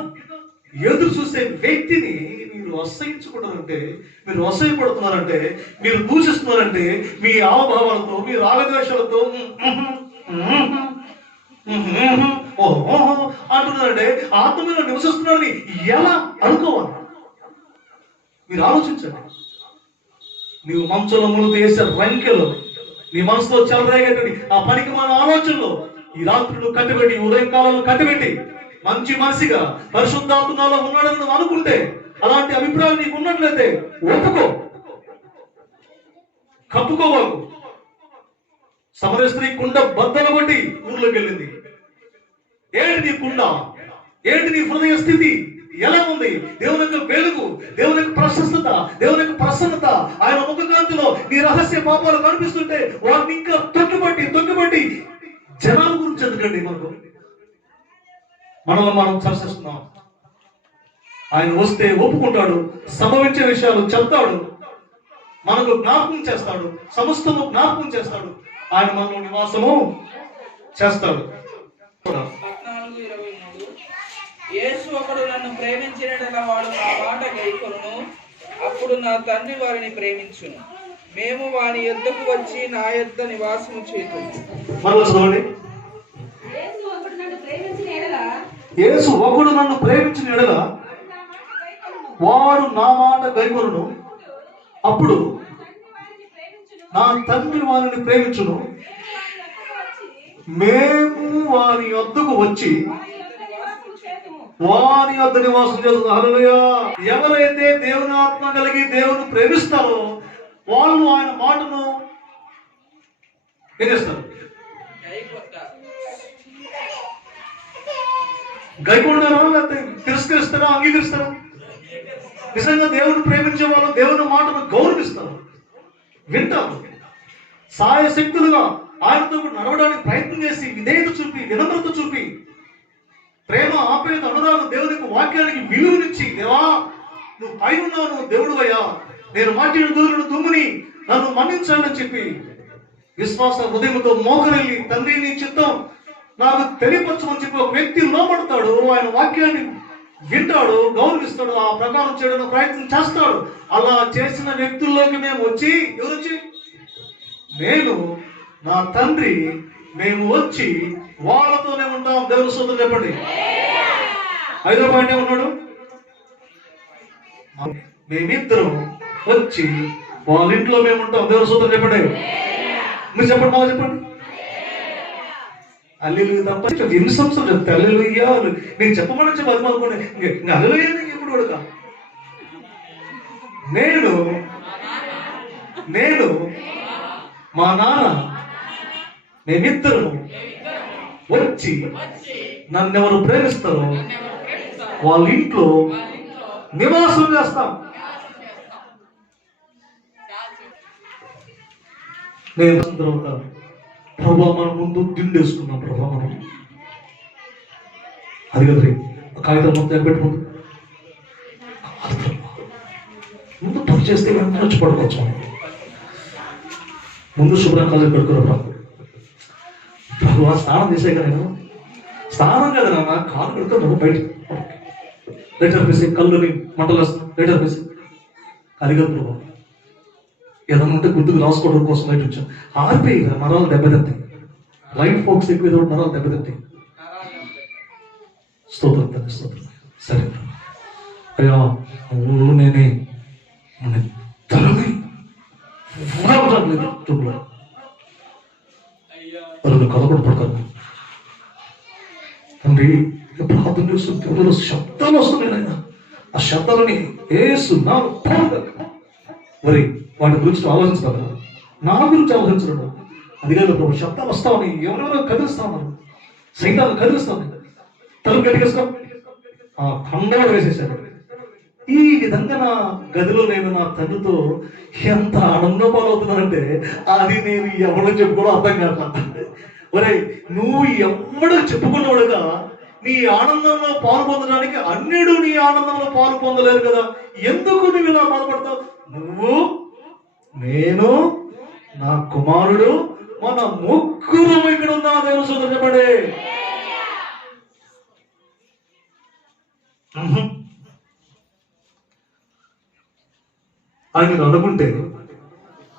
ఎదురు చూసే వ్యక్తిని మీరు అసహించుకుంటారంటే, మీరు అసహ్యపడుతున్నారంటే, మీరు దూషిస్తున్నారంటే, మీ ఆవభావాలతో, మీ రాగద్వేషాలతో అంటున్నారంటే, ఆత్మలో నివసిస్తున్నారని ఎలా అనుకోవాలి? మీరు ఆలోచించండి. నీవు మంచంలో మునుగు వేసే రంకెలో, నీ మనసులో చెలరేగేటండి ఆ పనికి మన ఆలోచనలో ఈ రాత్రులు కట్టబెట్టి, ఉదయం కాలంలో కట్టబెట్టి, మంచి మనిషిగా పరిశుద్ధాత్మలో ఉన్నాడని నువ్వు అనుకుంటే, అలాంటి అభిప్రాయం నీకు ఉన్నట్లయితే ఒప్పుకో, కప్పుకోవాకు. సమరయ స్త్రీ కుండ బద్దలు కొట్టి ఊర్లోకి వెళ్ళింది. ఏంటి నీ కుండ? ఏంటి నీ హృదయ స్థితి? ఎలా ఉంది? దేవుని యొక్క వెలుగు, దేవుని యొక్క ప్రశస్తత, దేవుని యొక్క ప్రసన్నత, ఆయన ముఖకాంతిలో నీ రహస్య పాపాలు కనిపిస్తుంటే వాటిని ఇంకా తొక్కిపట్టి జనాల గురించి ఎందుకండి? మనం చర్చిస్తున్నాం. ఆయన వస్తే ఒప్పుకుంటాడు, సంభవించే విషయాలు చెప్తాడు, మనకు జ్ఞాపకం చేస్తాడు, సమస్తము జ్ఞాపకం చేస్తాడు, ఆయన మనలో నివాసము చేస్తాడు. 14:23 యేసు ఒకడు నన్ను ప్రేమించినట్ల వాడు నా మాట గైకొనును, అప్పుడు నా తండ్రి వారిని ప్రేమించును, మేము వాని యొద్దకు వచ్చి నా యొద్ద నివాసము చేతుము. యేసు ఒకడు నన్ను ప్రేమించిన ఎడల వాడు నా మాట గైకొనును, అప్పుడు నా తండ్రి వారిని ప్రేమించును, మేము వారి వద్దకు వచ్చి వారి వద్ద నివాసం చేస్తున్నాం. హల్లెలూయా. ఎవరైతే దేవుని ఆత్మ కలిగి దేవుని ప్రేమిస్తారో వాళ్ళు ఆయన మాటను ఏం చేస్తారు? గైకొంటారా, లేకపోతే తిరస్కరిస్తారా, అంగీకరిస్తారా? నిజంగా దేవుని ప్రేమించే వాళ్ళు దేవుని మాటను గౌరవిస్తారు, వింటారు, సాయశక్తులుగా ఆయనతో నడవడానికి ప్రయత్నం చేసి, విధేయత చూపి, వినమ్రత చూపి, ప్రేమ, ఆప్యాయత, అనురాగం, దేవునికి వాక్యానికి విలువనిచ్చి, దేవా నువ్వు పైన ఉన్నావు, నువ్వు దేవుడు అయ్యా, నేను మాటిన దూరుడు దుమ్ముని, నన్ను మన్నించాలని చెప్పి విశ్వాస హృదయంతో మోకరిల్లి, తండ్రి నీ చిత్తం నాకు తెలియపరచమని చెప్పి ఒక వ్యక్తి లోపడతాడు, ఆయన వాక్యాన్ని వింటాడు, గౌరవిస్తాడు, ఆ ప్రకారం చేయడానికి ప్రయత్నం చేస్తాడు. అలా చేసిన వ్యక్తుల్లోకి మేము వచ్చి, ఎవరొచ్చి? నేను, నా తండ్రి, మేము వచ్చి వాళ్ళతోనే ఉంటాం. దేవుని స్తోత్రం చెప్పండి. 5వ పాయింట్ ఏమన్నాడు? మేమిద్దరం వచ్చి వాళ్ళ ఇంట్లో మేము ఉంటాం. దేవుని స్తోత్రం చెప్పండి. మీరు చెప్పండి, బాగా చెప్పండి. అల్లెలు తప్ప ఎన్ని సంవత్సరాలు చెప్తే అల్లెలుయ్యా, నేను చెప్పమని చెప్పి అది అనుకోండి, ఇంకా అల్లెలుయ్యా ఎప్పుడు కూడా. నేను మా నాన్న మేమిద్దరు వచ్చి నన్ను ఎవరు ప్రేమిస్తారో వాళ్ళ ఇంట్లో నివాసం చేస్తాం. నేను తర్వాత ప్రభా మన ముందు దిండేసుకున్నాం. ప్రభా మనం అది కదా కాగితం మొత్తం పెట్టుకుంది ముందు పని చేస్తే వెంటనే వచ్చి పడుకోవచ్చు. ముందు శుభ్రం కాదు పెట్టుకున్నా. ప్రభు స్నానం చేసే కదా, నేను స్నానం కదా నాన్న, కాలు పెడుతున్నాను బయట లెటర్ వేసి కళ్ళుని మంటలు వేస్తున్నాను, లెటర్ వేసి కలిగదు ప్రభు. ఏదన్నా ఉంటే గుర్తుకు రాసుకోవడం కోసం బయట వచ్చాను. ఆరిపోయి నరాలు దెబ్బతింటాయి, లైట్ ఫోక్స్ ఎక్కువ నరాలు దెబ్బతింటాయి. స్తోత్రం తండ్రి, స్తోత్రం. సరే అయ్యా, నేనే తరలి చూపులో కథ కూడా పడతాను. తండ్రి ప్రార్థన చేస్తున్న దేవుడు శబ్దాలు వస్తున్నాయి నాయన. ఆ శబ్దాలని ఏసు నా మరి వాటి గురించి ఆలోచించగలరు, నా గురించి ఆలోచించడం అది లేదు ప్రభు. శబ్దాలు వస్తామని ఎవరెవరో కదిలిస్తా ఉన్నారు, సైతాన్ని కదిలిస్తా ఉన్నాయి. తలుపు గట్టికేసుకో, ఆ కండలు వేసేసాడు. ఈ విధంగా నా గదిలో నేను నా తండ్రితో ఎంత ఆనందం పాలవుతున్నానంటే అది నేను ఎవడో చెప్పుకోవడం అర్థం కాదు. ఒరే, నువ్వు ఎవడో చెప్పుకున్నవాడుగా నీ ఆనందంలో పాలు పొందడానికి అన్యుడు నీ ఆనందంలో పాలు పొందలేరు కదా, ఎందుకు నువ్వు ఇలా బాధపడతావు? నువ్వు, నేను, నా కుమారుడు, మన ముగ్గురు ఇక్కడ ఉన్నా దేవుని సోదరు చెప్పండి. అని మీరు అనుకుంటే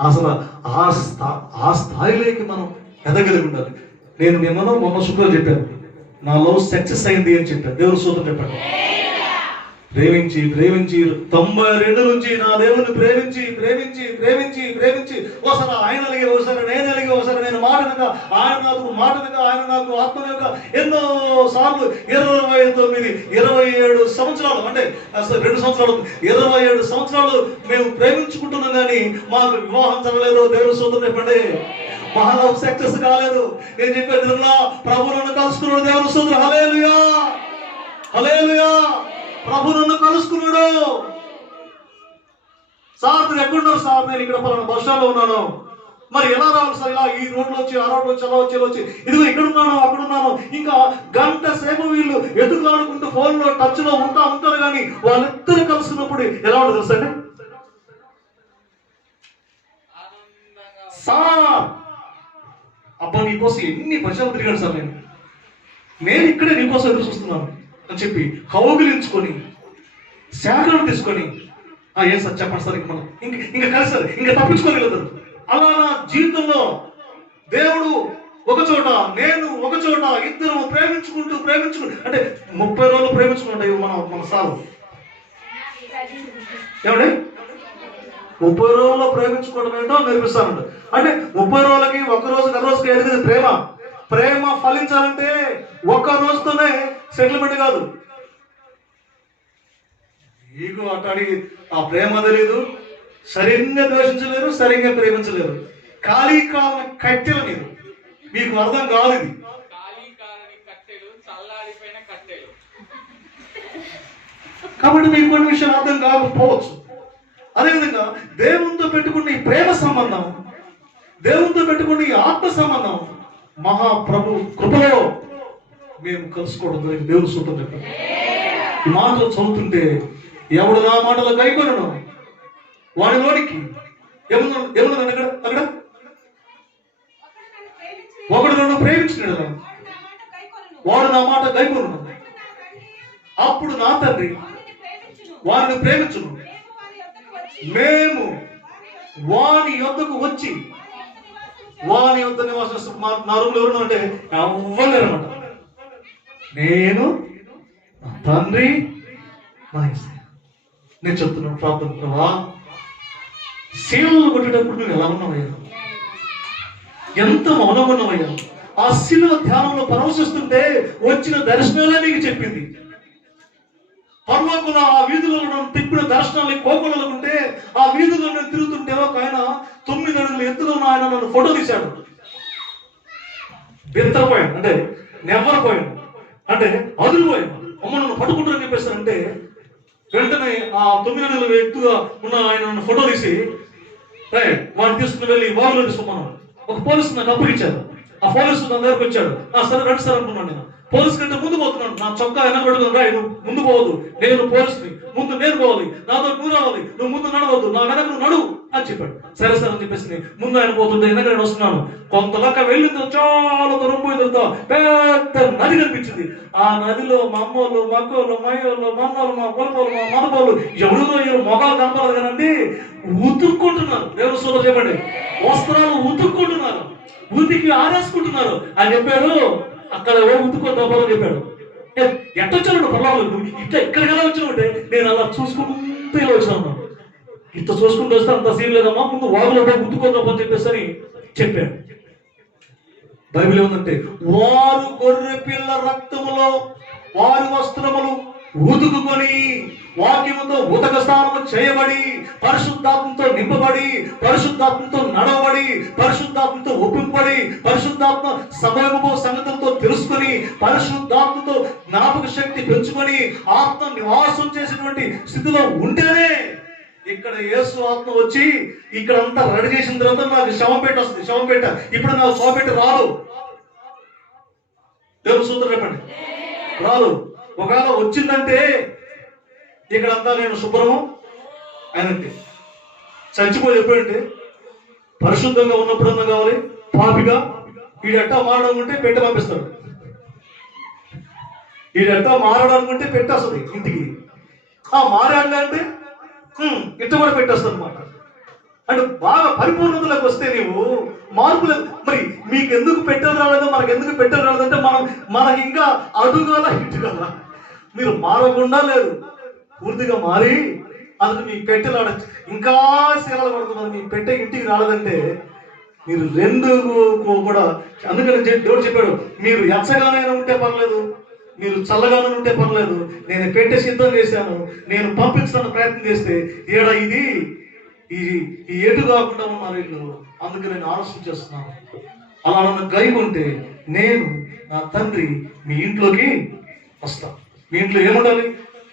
అసలు ఆ స్థాయిలోకి మనం ఎదగలిగి ఉండాలి. నేను నిన్న మొన్న శుక్రవారం చెప్పాను, నా లవ్ సక్సెస్ అయింది అని చెప్పాను. దేవుని సూత్రం చెప్పండి. ప్రేమించి 92 నుంచి నా దేవుని ప్రేమించి ఒకసారి ఆయన అలిగి, ఒకసారి నేను అలిగి, ఒకసారి నేను మాటనగా ఆయన నాకు ఆత్మనగా ఎన్నో సార్లు 27 సంవత్సరాలు, అంటే 2 సంవత్సరాలు, 27 సంవత్సరాలు మేము ప్రేమించుకుంటున్నాం కానీ మాకు వివాహం జరగలేదు. దేవుని సూత్రం చెప్పండి. మా లవ్ సక్సెస్ కాలేదు. నేను చెప్పేది ప్రభు నన్ను కలుసుకున్నాడు. దేవుని సూత్రం. హల్లెలూయా, హల్లెలూయా. ప్రభు నన్ను కలుసుకున్నాడు. సార్ మీరు ఎక్కడున్నారు సార్? నేను ఇక్కడ పలానా బస్ స్టాండ్ లో ఉన్నాను. మరి ఎలా రావాలి సార్? ఇలా ఈ రోడ్లో వచ్చి, ఆ రోడ్లో వచ్చి, అలా వచ్చి ఇదిగో ఇక్కడున్నాను, అక్కడున్నాను. ఇంకా గంట సేపు వీళ్ళు ఎదురులాడుకుంటూ ఫోన్ లో టచ్ లో ఉంటారు కానీ వాళ్ళిద్దరు కలుసుకున్నప్పుడు ఎలా ఉంటుంది తెలుసండి? సార్ అబ్బా నీకోసం ఎన్ని పైసలు తిరిగాను సార్, నేను ఇక్కడే నీకోసం ఎదురు చూస్తున్నాను అని చెప్పి కౌగిలించుకొని శాఖలను తీసుకొని ఏం సార్ చెప్పండి సార్, ఇంక మనం ఇంకా కలిసారు, ఇంకా తప్పించుకోగలుగుతారు. అలా నా జీవితంలో దేవుడు ఒక చోట, నేను ఒక చోట, ఇద్దరు ప్రేమించుకుంటూ అంటే 30 రోజులు ప్రేమించుకుంటాయి మన సార్ ఏమండి. 30 రోజుల్లో ప్రేమించుకోవడం ఏంటో నేర్పిస్తానంట. అంటే 30 రోజులకి, ఒక రోజుకి ఎదిగేది ప్రేమ ఫలించాలంటే ఒక్క రోజుతోనే సెటిల్మెంట్ కాదు. మీకు అట్లాడి ఆ ప్రేమ తెలియదు, సరిగ్గా ద్వేషించలేరు, సరిగ్గా ప్రేమించలేరు. ఖాళీ కాల కట్టెల మీద మీకు అర్థం కాదు ఇది. కాబట్టి మీకు కొన్ని విషయాలు అర్థం కాకపోవచ్చు. అదేవిధంగా దేవునితో పెట్టుకున్న ఈ ప్రేమ సంబంధం, దేవునితో పెట్టుకున్న ఈ ఆత్మ సంబంధం మహాప్రభు కృపలో మేము కలుసుకోవడం జరిగింది. దేవుని సూత్రం చెప్పండి. ఈ మాటలు చదువుతుంటే ఎవడు నా మాటలు కైకొనను వాడిలోనికి ఏమన్నా అక్కడ ఒకడు నన్ను ప్రేమించినాడు, వాడు నా మాట కైకొను, అప్పుడు నా తండ్రి వారిని ప్రేమించును, మేము వాని యొద్దకు వచ్చి వాని యొద్ద నివాసం. నా రూమ్లో ఎవరు అంటే అవ్వలేరన్నమాట. నేను, నా తండ్రి, నా యేసయ్య. నేను చెప్తున్నాను ప్రార్థన, ప్రభా శిలువలు కొట్టేటప్పుడు నువ్వు ఎలా ఉన్నావయ్యా, ఎంత మౌనంగా ఉన్నావయ్యా. ఆ శిలువ ధ్యానంలో పరవశిస్తుంటే వచ్చిన దర్శనాలే నీకు చెప్పింది. పర్లోకంలో ఆ వీధులలో తిప్పిన దర్శనాన్ని కోకొలకుంటే ఆ వీధుల్లో నేను తిరుగుతుంటే ఒక ఆయన 9 అడుగుల ఎత్తులో ఉన్న ఆయన నన్ను ఫోటో తీశాడు. బెత్తరపోయాను అంటే నెవ్వరపోయాను అంటే అదిరిపోయాను. అమ్మ నన్ను పట్టుకుంటారని చెప్పేస్తానంటే వెంటనే ఆ 9 అడుగుల ఎత్తుగా ఉన్న ఆయన నన్ను ఫోటో తీసి వాడిని తీసుకుని వెళ్ళి వాగులో తీసుకోమన్నాను. ఒక పోలీసు నాకు అప్పగించారు. ఆ పోలీసు నా దగ్గరకు వచ్చాడు. సరే రండి సార్ అనుకున్నాను. నేను పోలీసు కంటే ముందు పోతున్నాను. నా చొక్కా వెనకబెట్టుకుని రాయి, నువ్వు ముందు పోవద్దు, నేను పోలీసుని, ముందు నేను పోవాలి, నాతో నువ్వు రావాలి, నువ్వు ముందు నడవద్దు, నా వెనక నువ్వు నడువు అని చెప్పాడు. సరే సార్ అని చెప్పేసి ముందు ఆయన పోతుంటే వెనక నేను వస్తున్నాను. కొంతలాగా వెళ్ళింది, చాలా దూరం పోయిన తర్వాత పెద్ద నది కనిపించింది. ఆ నదిలో మా అమ్మోళ్ళు, మక్కోళ్ళు, మయ్యోళ్ళు, మన్నోళ్ళు, మా పొలపోళ్ళు, మా మనపోళ్ళు ఎవరు మొగాలు కనపడదు కానండి ఉతుక్కుంటున్నారు. దేవుని సోదరు చెప్పండి, వస్త్రాలు ఉతుక్కుంటున్నారు, ఉతికి ఆరేసుకుంటున్నారు అని చెప్పాడు. అక్కడ ఉతుక్కొని చెప్పాడు. ఎట్టొచ్చాడు పర్వాలేదు, నువ్వు ఇట్లా ఎక్కడికైనా వచ్చినావుంటే నేను అలా చూసుకుంటూ ఇలా వచ్చినా, ఇట్లా చూసుకుంటూ వస్తే అంత సీన్ లేదమ్మా, ముందు వాగులో ఉతుక్కొని చెప్పేసి అని చెప్పాడు. బైబిల్ ఏముందంటే వారు గొర్రె పిల్ల రక్తములో వారి వస్త్రములు ఉతుకుకొని వాక్యముతో ఉతక స్నానము చేయబడి పరిశుద్ధాత్మతో నింపబడి పరిశుద్ధాత్మతో నడవబడి పరిశుద్ధాత్మతో ఒప్పింపబడి పరిశుద్ధాత్మ సమయము సంగతులతో తెలుసుకొని పరిశుద్ధాత్మతో జ్ఞాపక శక్తి పెంచుకొని ఆత్మ నివాసం చేసినటువంటి స్థితిలో ఉంటేనే ఇక్కడ యేసు ఆత్మ వచ్చి ఇక్కడ అంతా రెడీ చేసిన తర్వాత నాకు శవంపేట వస్తుంది. శవంపేట ఇప్పుడు నాకు శవంపేట రాదు. దేవుని సూత్రం చెప్పండి, రాదు. ఒకవేళ వచ్చిందంటే ఇక్కడంతా నేను శుభ్రము అయినట్టే. చచ్చిపోయి ఎప్పుడంటే పరిశుద్ధంగా ఉన్నప్పుడన్నా కావాలి. పాపిగా వీడెట్టా మారడం ఉంటే పెట్ట పంపిస్తాడు. వీడెట్టా మారడానికి ఉంటే పెట్టేస్తుంది ఇంటికి. మారాడు అంటే ఇట్ట కూడా పెట్టేస్తాడు అనమాట. అంటే బాగా పరిపూర్ణతలోకి వస్తే నీవు మార్పులు. మరి మీకు ఎందుకు పెట్టెలు రాలేదు, మనకు ఎందుకు పెట్టెలు రాలేదంటే మనకి ఇంకా అడుగల ఇటుగల. మీరు మారకుండా లేదు, పూర్తిగా మారి అందుకు మీ పెట్టెలు ఆడచ్చు. ఇంకా శీలాలు పడుతున్నారు. మీ పెట్టె ఇంటికి రాలేదంటే మీరు రెండు కూడా. అందుకని దేవుడు చెప్పాడు, మీరు ఎచ్చగానైనా ఉంటే పర్లేదు, మీరు చల్లగానే ఉంటే పర్లేదు, నేను పెట్టే సిద్ధం చేశాను, నేను పంపించడానికి ప్రయత్నం చేస్తే ఏడా ఇది ఈ ఎటు కాకుండా ఉన్నారు వీళ్ళు. అందుకే నేను ఆలోచన చేస్తున్నాను. అలా నన్ను గైకుంటే నేను నా తండ్రి మీ ఇంట్లోకి వస్తాను. మీ ఇంట్లో ఏముండాలి?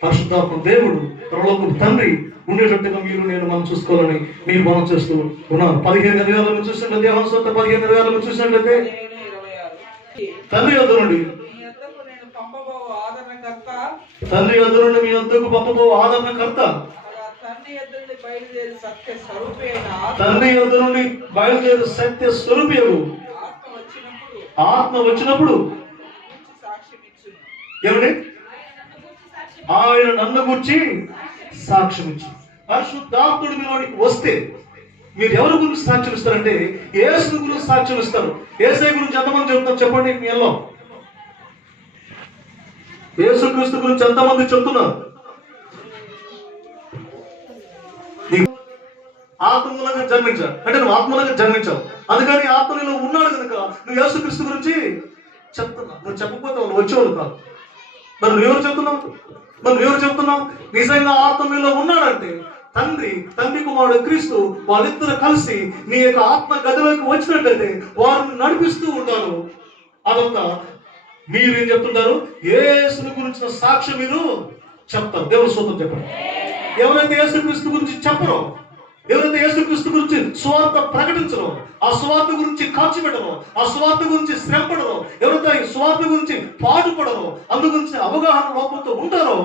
పరిశుద్ధాత్మ దేవుడు పరలోకపు తండ్రి ఉండేటట్టుగా నేను మనం చూసుకోవాలని మీరు మనం చేస్తూ ఉన్నాను. 15 అధికారులను చూసినట్లయితే, దేవాలయ 15 అధికారులను చూసినట్లయితే తండ్రి వద్ద నుండి మీ వద్దకు పంపబో ఆదరణకర్త, తండ్రి యొద్ద నుండి బయలుదేరు సత్య స్వరూపియగు ఆత్మ వచ్చినప్పుడు ఏమండి? ఆయన నన్ను గురించి సాక్ష్యం ఇచ్చు. పరిశుద్ధాత్ముడు మీలోనికి వస్తే మీరు ఎవరి గురించి సాక్ష్యం ఇస్తారంటే యేసు గురించి సాక్ష్యం ఇస్తారు. యేసయ్య గురించి ఎంతమంది చెప్తారు చెప్పండి? మీ ఎల్లో యేసుక్రీస్తు గురించి ఎంతమంది చెప్తున్నారు? ఆత్మూలంగా జన్మించావు అంటే నువ్వు ఆత్మూలంగా జన్మించావు, అందుకని ఆత్మ నీలో ఉన్నాడు కనుక నువ్వు యేసుక్రీస్తు గురించి చెప్తున్నావు. నువ్వు చెప్పకపోతే వాళ్ళు వచ్చేవాళ్ళు కాదు. మరి నువ్వెవరు చెప్తున్నావు? నిజంగా ఆత్మ మీలో ఉన్నాడంటే తండ్రి కుమారుడు క్రీస్తు వాళ్ళిద్దరు కలిసి నీ యొక్క ఆత్మ గదిలోకి వచ్చినట్లయితే వారిని నడిపిస్తూ ఉంటారు. అదంతా మీరు ఏం చెప్తుంటారు? యేసుని గురించిన సాక్ష్యం మీరు చెప్తారు. దేవుని స్తోత్రం చెప్పండి. ఎవరైతే యేసుక్రీస్తు గురించి చెప్పరో, ఎవరైతే యేసుక్రీస్తు గురించి సువార్త ప్రకటించరో, ఆ సువార్త గురించి ఖర్చు పెట్టరో, ఆ సువార్త గురించి శ్రమపడరో, ఎవరైతే సువార్త గురించి పాటుపడరో, అందు గురించి అవగాహన లోపంతో ఉంటారో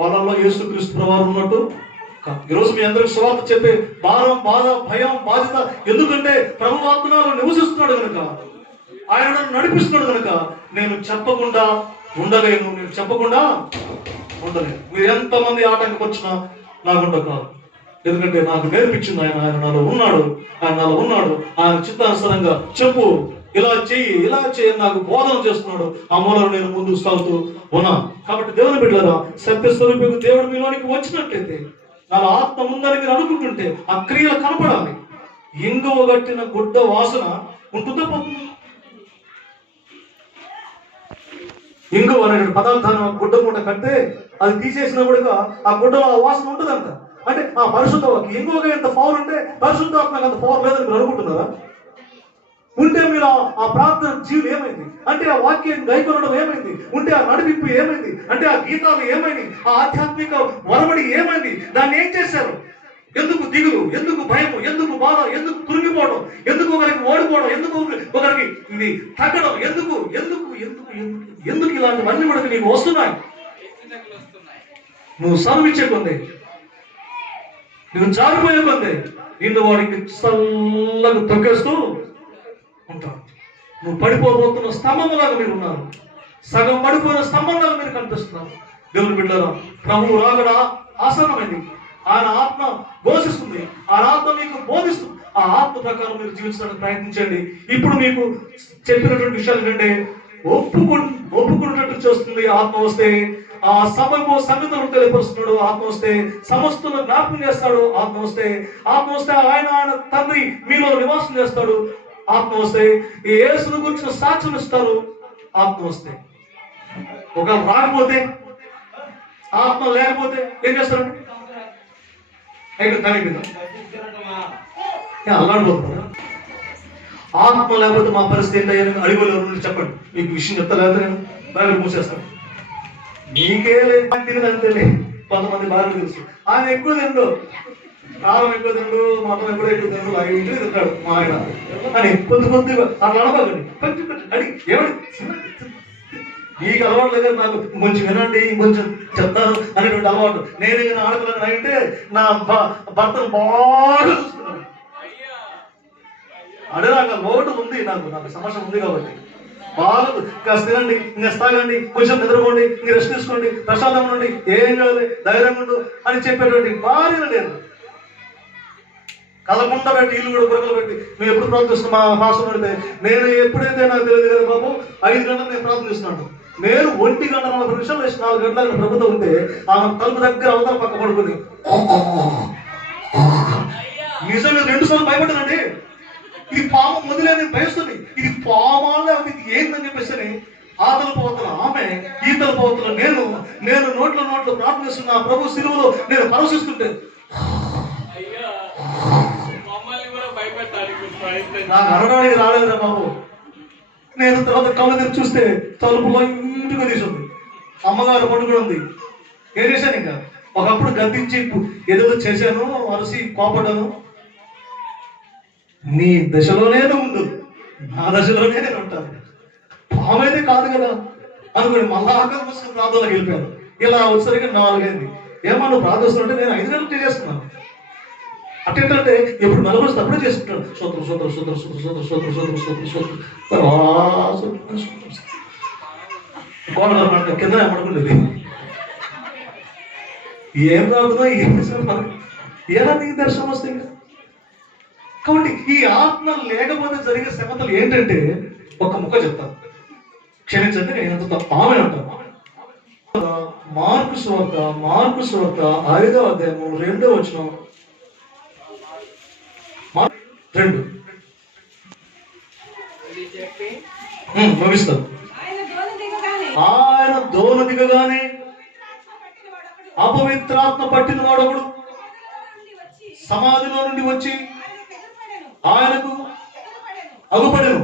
వాళ్ళల్లో యేసుక్రీస్తు ప్రభావం ఉన్నట్టు. ఈరోజు మీ అందరికి సువార్త చెప్పే భారం, బాధ, భయం, బాధ్యత. ఎందుకంటే ప్రభు ఆత్మలో నివసిస్తున్నాడు కనుక, ఆయన నన్ను నడిపిస్తున్నాడు కనుక నేను చెప్పకుండా ఉండలేను. మీరు ఎంతమంది ఆటంకం వచ్చినా నాకుండా కాదు. ఎందుకంటే నాకు నేర్పించింది ఆయన నాలో ఉన్నాడు. ఆయన చిత్తానుసారంగా చెప్పు, ఇలా చెయ్యి నాకు బోధన చేస్తున్నాడు. ఆ మూలలో నేను ముందుకు సాగుతూ ఉన్నాను. కాబట్టి దేవుని బిడ్డలారా, సత్యస్వరూపకు దేవుడు మీలోనికి వచ్చినట్లయితే, నా ఆత్మ ఉందని మీరు అనుకుంటుంటే ఆ క్రియలు కనపడాలి. ఇంగువ గట్టిన గుడ్డ వాసన ఉంటుందా పోతుందా? ఇంగువ అనే పదార్థాన్ని గుడ్డ మూట కడితే అది తీసేసినా కూడా ఆ గుడ్డలో ఆ వాసన ఉంటుందంట. అంటే ఆ పరిశుద్ధ ఇంగువగా ఎంత పవర్ ఉంటే పరిశుద్ధాత్మక అంత పవర్ లేదని మీరు అనుకుంటున్నారా? ఉంటే మీరు ఆ ప్రార్థన జీవులు ఏమైంది? అంటే ఆ వాక్యం గైకొనడం ఏమైంది? ఉంటే ఆ నడిపింపు ఏమైంది? అంటే ఆ గీతాలు ఏమైంది? ఆ ఆధ్యాత్మిక వరమడి ఏమైంది? దాన్ని ఏం చేశారు? ఎందుకు దిగులు, ఎందుకు భయము, ఎందుకు బాధ, ఎందుకు కురిగిపోవడం, ఎందుకు ఒకరికి ఓడిపోవడం, ఎందుకు ఒకరికి ఇది తగ్గడం, ఎందుకు ఎందుకు ఎందుకు ఎందుకు ఎందుకు ఇలాంటివన్నీ మనకి నీకు వస్తున్నాయి. నువ్వు సర్వించే కొంది, నువ్వు జారిపోయే కొంది నిన్ను వాడికి చల్లగా తొక్కేస్తూ ఉంటావు. నువ్వు పడిపోబోతున్న స్తంభంలాగా మీరు ఉన్నారు. సగం పడిపోయిన స్తంభంలాగా మీరు కనిపిస్తున్నారు. దేవుని బిడ్డలారా, ప్రభువు రాకడ ఆసన్నమైంది. ఆయన ఆత్మ ఘోషిస్తుంది, ఆయన ఆత్మ మీకు బోధిస్తుంది. ఆ ఆత్మ ప్రకారం మీరు జీవించడానికి ప్రయత్నించండి. ఇప్పుడు మీకు చెప్పినటువంటి విషయాలు ఏంటంటే ఒప్పుకున్నట్టు చేస్తుంది ఆత్మ వస్తే. ఆ సమయము సంగతులు తెలియపరుస్తున్నాడు ఆత్మ వస్తే. సమస్తను జ్ఞాపకం చేస్తాడు ఆత్మ వస్తే. ఆయన తండ్రి మీలో నివాసం చేస్తాడు. ఆత్మ వస్తాయి. ఈ యేసును గురించిన సాక్ష్యం ఇస్తారు, ఆత్మ వస్తాయి. ఒకవేళ రాకపోతే, ఆత్మ లేకపోతే ఏం చేస్తారండి? అల్లాడిపోతున్నారు. ఆత్మ లేకపోతే మా పరిస్థితి ఏంటని అడిగోలు చెప్పండి. మీకు విషయం చెప్తా, లేకపోతే నేను బైబిల్ మూసేస్తాను. నీకే లేదు తినదంతే. కొంతమంది బాగా తెలుసు, ఆయన ఎక్కువ తిండు, కారం ఎక్కువ తిండు, మతం ఎప్పుడో ఎక్కువ తిండు, అవి ఇంటికి తింటాడు మా ఆయన అని కొద్దిగా అట్లా అడగండి. కొంచెం అడిగి ఏమడి నీకు అలవాటు లేదు, నాకు కొంచెం వినండి, ఇంకొంచెం చెప్తాను అనేటువంటి అలవాటు. నేను ఆడపిల్లని అంటే నా భర్తను బాగా చూసుకున్నాను. అదే నాకు లోటు ఉంది, నాకు సమస్య ఉంది కాబట్టి బాగా కాస్త తినండి, ఇంకా తాగండి, కొంచెం నిద్రపోండి, ఇంక రెస్ట్ తీసుకోండి, ప్రశాంతం ఉండండి, ఏం కాదు, ధైర్యం ఉండు అని చెప్పేటువంటి భార్య లేదు. కలకుండా పెట్టి ఇల్లు కూడా బురకలు పెట్టి మేము ఎప్పుడు ప్రార్థిస్తున్నాం. మా పాస్టర్ పెడితే నేను ఎప్పుడైతే నాకు తెలియదు కదా బాబు, 5 గంటలు నేను ప్రార్థిస్తున్నాను. నేను 1 గంట 40 నిమిషాలు వేసి 4 గంటలకు ప్రభుత్వం ఉంటే ఆమె తలుపు దగ్గర అవతల పక్క పడుకుని నిజంగా 2 సార్లు భయపడ్డానండి. ఇది పాము మొదలైన భయస్తుంది, ఇది పామాలే అది ఏందని చెప్పేసి ఆ తలపోతల ఆమె, ఈ తలపోతల నేను నోట్లో ప్రార్థిస్తున్నా. ప్రభు శిలువలో నేను పరవశిస్తుంటే నాకు అనడానికి రాలేదురా బాబు. నేను తర్వాత కళ్ళు తెరిచి చూస్తే తలుపులో ఇంటికి తీసుంది, అమ్మగారు పండుగ ఉంది. ఏం చేశాను? ఇంకా ఒకప్పుడు గద్దించి ఏదో చేశాను, అలసి కోపడ్డాను. నీ దశలోనే ఉండు, నా దశలోనే నేను ఉంటాను. పామైతే కాదు కదా అనుకోండి. మళ్ళా ఆకలి పుస్తకం ప్రార్థనలోకి వెళ్ళిపోయాను. ఇలా వచ్చేసరికి 4 అయింది. ఏమో నువ్వు ప్రార్థిస్తుంటే నేను 5 గంటలు చేస్తున్నాను. అట్టేంటంటే ఎప్పుడు మెలబడిస్తే అప్పుడే చేసుకుంటాడు. సూత్రం సూత్రం సూత్రం సూత్రం సూత్రం సూత్రం సూత్రం సూత్రం సూత్రం సూత్రం కింద పడుకుండేది. ఏం రాదునో ఏం ఎలా నీకు దర్శనం వస్తే ఇంకా. కాబట్టి ఈ ఆత్మ లేకపోతే జరిగే శ్రమతలు ఏంటంటే, ఒక ముక్క చెప్తాను, క్షమించండి నేను ఎంత ఆమె అంటాను. మార్కు సువార్త 5వ అధ్యాయము 2వ వచనం 2 ముగిస్తాను. ఆయన దోను దిగగానే అపవిత్రాత్మ పట్టిన వాడొకడు సమాధిలో నుండి వచ్చి ఆయనకు అగుపడెను,